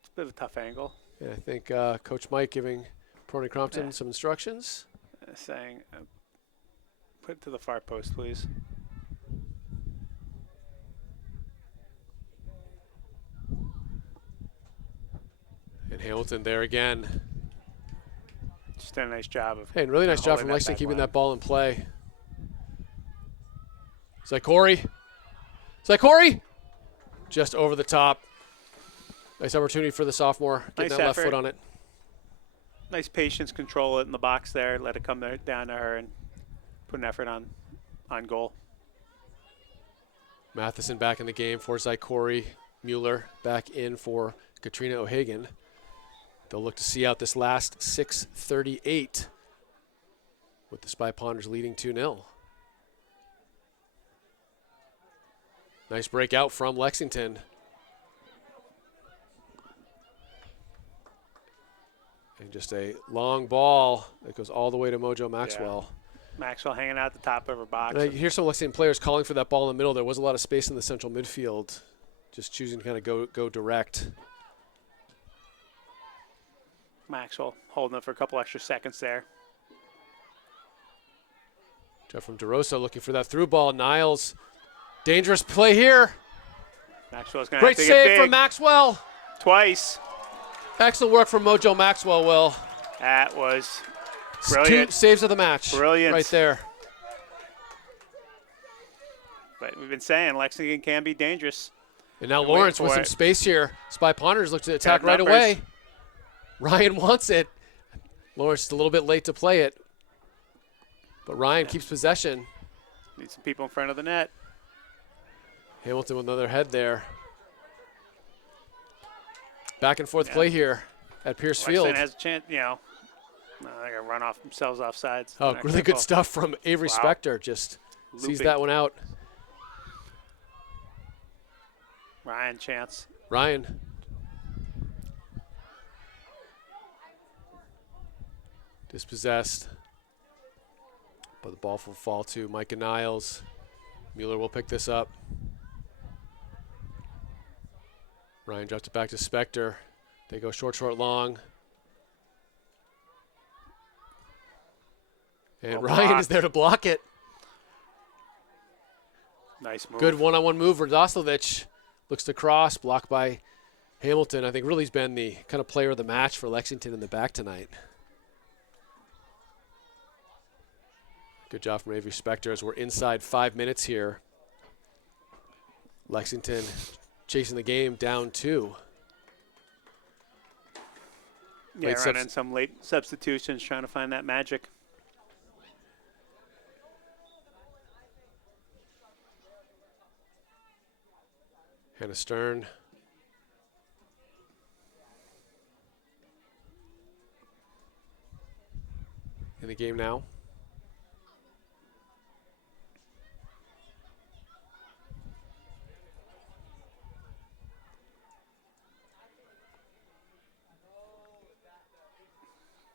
It's a bit of a tough angle. And I think Coach Mike giving Peroni Crompton some instructions. Saying, put it to the far post, please. And Hamilton there again. Just done a nice job of. Hey, and really nice job holding from that Lexington back keeping line. that ball in play. Zykori. Zykori! Just over the top. Nice opportunity for the sophomore. Getting Nice that left effort. foot on it. Nice patience, control it in the box there, let it come there, down to her, and put an effort on goal. Matheson back in the game for Zykori. Mueller back in for Katrina O'Hagan. They'll look to see out this last 6:38 with the Spy Ponders leading 2-0. Nice breakout from Lexington. And And just a long ball that goes all the way to Mojo Maxwell. Yeah. Maxwell hanging out the top of her box. And I hear some Lexington players calling for that ball in the middle. There was a lot of space in the central midfield, just choosing to kind of go direct. Maxwell holding it for a couple extra seconds there. Jeff from DeRosa looking for that through ball. Niles, dangerous play here. Maxwell's going to have Great to get save big. from Maxwell. Twice. Excellent work from Mojo Maxwell, Will. That was brilliant. 2 saves of the match. Brilliant. Right there. But we've been saying Lexington can be dangerous. And now They're Lawrence with waiting some for space here. Spy Ponders looks to attack Got right numbers. away. Ryan wants it. Lawrence is a little bit late to play it. But Ryan keeps possession. Need some people in front of the net. Hamilton with another head there. Back and forth play here at Peirce Field. Lexington has a chance, you know. They're going to run off themselves off sides. Oh, They're really not good careful. stuff from Avery Wow. Spector. Just sees Looping. that one out. Ryan chance. Ryan. Dispossessed. But the ball will fall to Micah Niles. Mueller will pick this up. Ryan drops it back to Spector. They go short, long. And Well Ryan is blocked. there to block it. Nice move. Good one-on-one move. Radoslovich looks to cross, blocked by Hamilton. I think really he's been the kind of player of the match for Lexington in the back tonight. Good job from Avery Spector as we're inside 5 minutes here. Lexington chasing the game down 2. Yeah, late running some late substitutions, trying to find that magic. Hannah Stern. In the game now.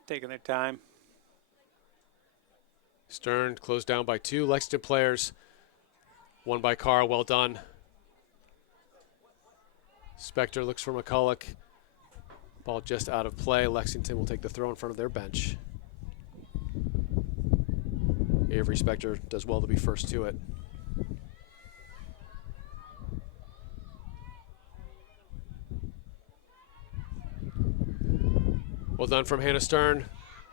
Taking their time. Stern closed down by 2 Lexington players. One by Carr, well done. Spector looks for McCulloch. Ball just out of play. Lexington will take the throw in front of their bench. Avery Spector does well to be first to it. Well done from Hannah Stern.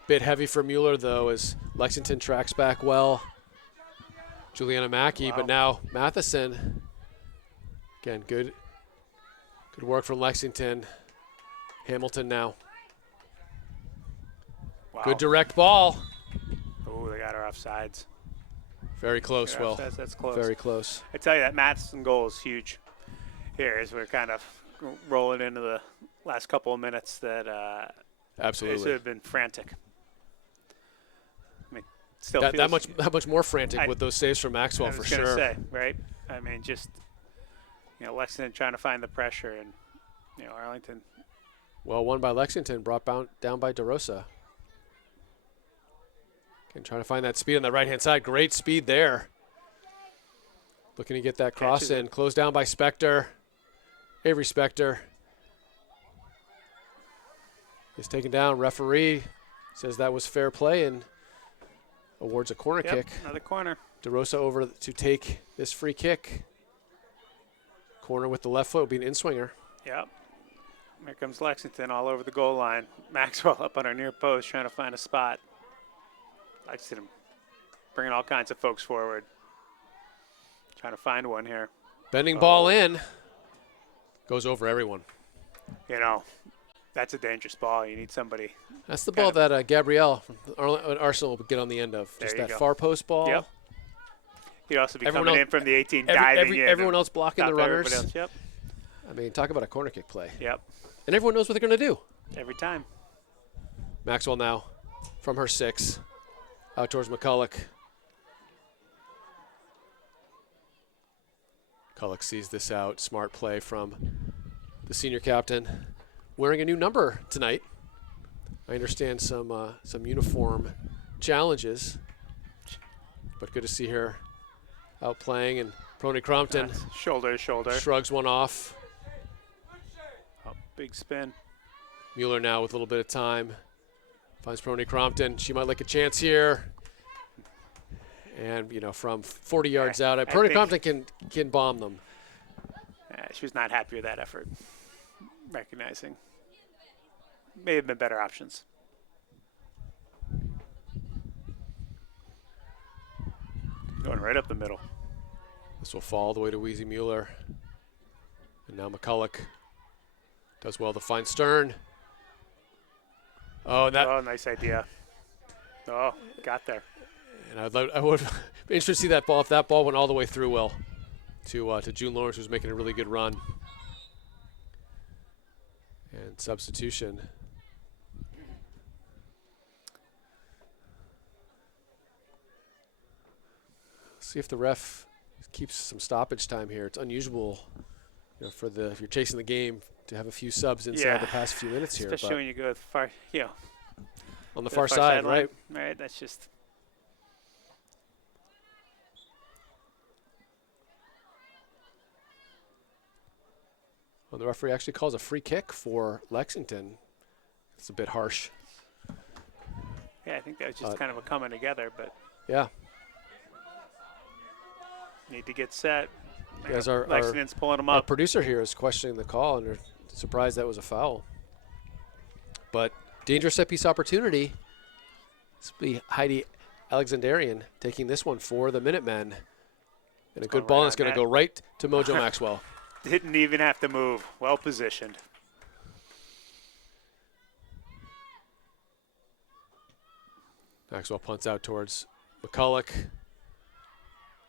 Bit heavy for Mueller, though, as Lexington tracks back well. Juliana Mackey, Wow. but now Matheson. Again, good work from Lexington. Hamilton now. Wow. Good direct ball. Oh, they got her off sides. Very close, Will. That's close. Very close. I tell you, that Matheson goal is huge. Here, as we're kind of rolling into the last couple of minutes, that it Absolutely. should have been frantic. I mean, still That feels, much more frantic I- with those saves from I Maxwell was for gonna sure. say, right? I mean, just Lexington trying to find the pressure, and Arlington. Well won by Lexington, brought down by DeRosa. Again, trying to find that speed on the right-hand side. Great speed there. Looking to get that cross Catches in. it. Closed down by Spector. Avery Spector is taken down. Referee says that was fair play and awards a corner Yep, kick. another corner. DeRosa over to take this free kick. Corner with the left foot will be an in-swinger. Yep. Here comes Lexington all over the goal line. Maxwell up on our near post trying to find a spot. Lexington bringing all kinds of folks forward. Trying to find one here. Bending ball in. Goes over everyone. That's a dangerous ball. You need somebody. That's the ball that Gabrielle from Arsenal would get on the end of. There Just you that go. far post ball. Yep. He'd also be Everyone coming else- in from the 18, diving in. everyone else blocking the Stop everybody runners. else. Yep. I mean, talk about a corner kick play. Yep. And everyone knows what they're going to do. Every time. Maxwell now from her 6. Out towards McCulloch. McCulloch sees this out. Smart play from the senior captain. Wearing a new number tonight. I understand some uniform challenges, but good to see her out playing. And Prony Crompton shoulder to shoulder shrugs one off. Oh, big spin. Mueller now with a little bit of time finds Prony Crompton. She might like a chance here. And, you know, from 40 yards out, Prony Crompton can bomb them. She was not happy with that effort. Recognizing. May have been better options. Going right up the middle. This will fall all the way to Wheezy Mueller. And now McCulloch does well to find Stern. Oh, nice idea. Oh, got there. And I would be interested to see that ball if that ball went all the way through, Will, to June Lawrence, who's making a really good run. And substitution. See if the ref keeps some stoppage time here. It's unusual, you know, if you're chasing the game to have a few subs inside the past few minutes here. Especially when you go far, on the far side, right? Right. That's just. Well, the referee actually calls a free kick for Lexington. It's a bit harsh. Yeah, I think that was just kind of a coming together, but. Yeah. Need to get set. As Lexington's pulling them up. Our producer here is questioning the call, and they're surprised that was a foul. But dangerous set piece opportunity. This will be Heidi Alexandrian taking this one for the Minutemen. And a good ball that's going to go right to Mojo Maxwell. Didn't even have to move. Well positioned. Maxwell punts out towards McCulloch.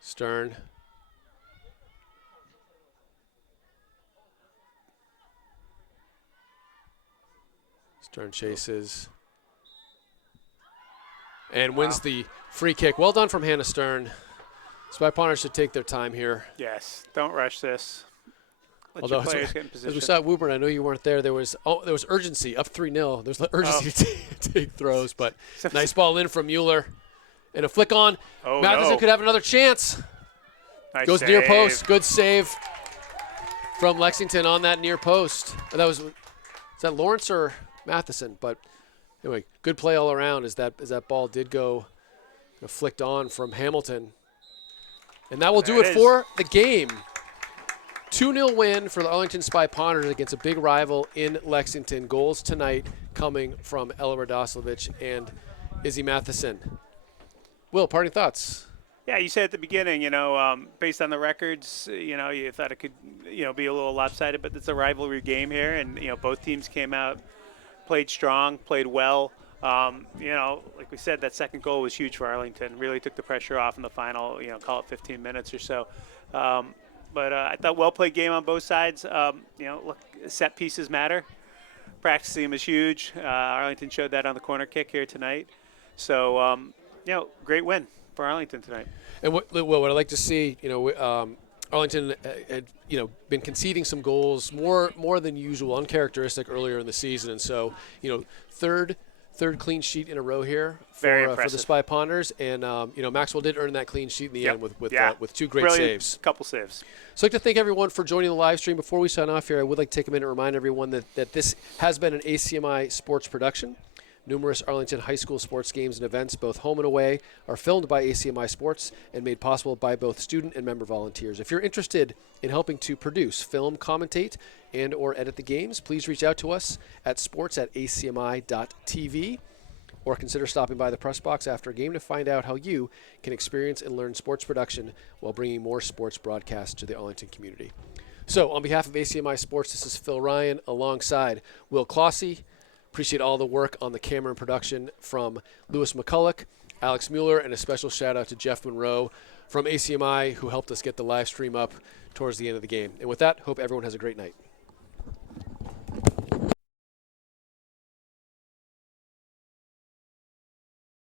Stern. Stern chases. And wins the free kick. Well done from Hannah Stern. Spy Pawners should take their time here. Yes, don't rush this. Let Although, your players get in position. as we saw at Woburn, I know you weren't there. There was urgency, up 3-0. There's urgency to take throws, but nice ball in from Mueller. And a flick on. Matheson could have another chance. Nice Goes save. near post. Good save from Lexington on that near post. And is that Lawrence or Matheson? But anyway, good play all around as that ball did go flicked on from Hamilton. And that will do it for the game. 2-0 win for the Arlington Spy Pawners against a big rival in Lexington. Goals tonight coming from Ella Radoslovich and Izzy Matheson. Will, parting thoughts? Yeah, you said at the beginning, based on the records, you thought it could, be a little lopsided, but it's a rivalry game here, and both teams came out, played strong, played well. Like we said, that second goal was huge for Arlington. Really took the pressure off in the final, call it 15 minutes or so. But I thought well-played game on both sides. Look, set pieces matter. Practicing them is huge. Arlington showed that on the corner kick here tonight. So, great win for Arlington tonight. And what I'd like to see, Arlington had, been conceding some goals more than usual, uncharacteristic earlier in the season. And so, third clean sheet in a row here for the Spy Pawners. And, Maxwell did earn that clean sheet in the end with two great saves. Couple saves. So I'd like to thank everyone for joining the live stream. Before we sign off here, I would like to take a minute to remind everyone that this has been an ACMi sports production. Numerous Arlington High School sports games and events, both home and away, are filmed by ACMi Sports and made possible by both student and member volunteers. If you're interested in helping to produce, film, commentate, and or edit the games, please reach out to us at sports@acmi.tv or consider stopping by the press box after a game to find out how you can experience and learn sports production while bringing more sports broadcasts to the Arlington community. So on behalf of ACMi Sports, this is Phil Ryan alongside Will Clossy. Appreciate all the work on the camera and production from Lewis McCulloch, Alex Mueller, and a special shout out to Jeff Monroe from ACMi who helped us get the live stream up towards the end of the game. And with that, hope everyone has a great night.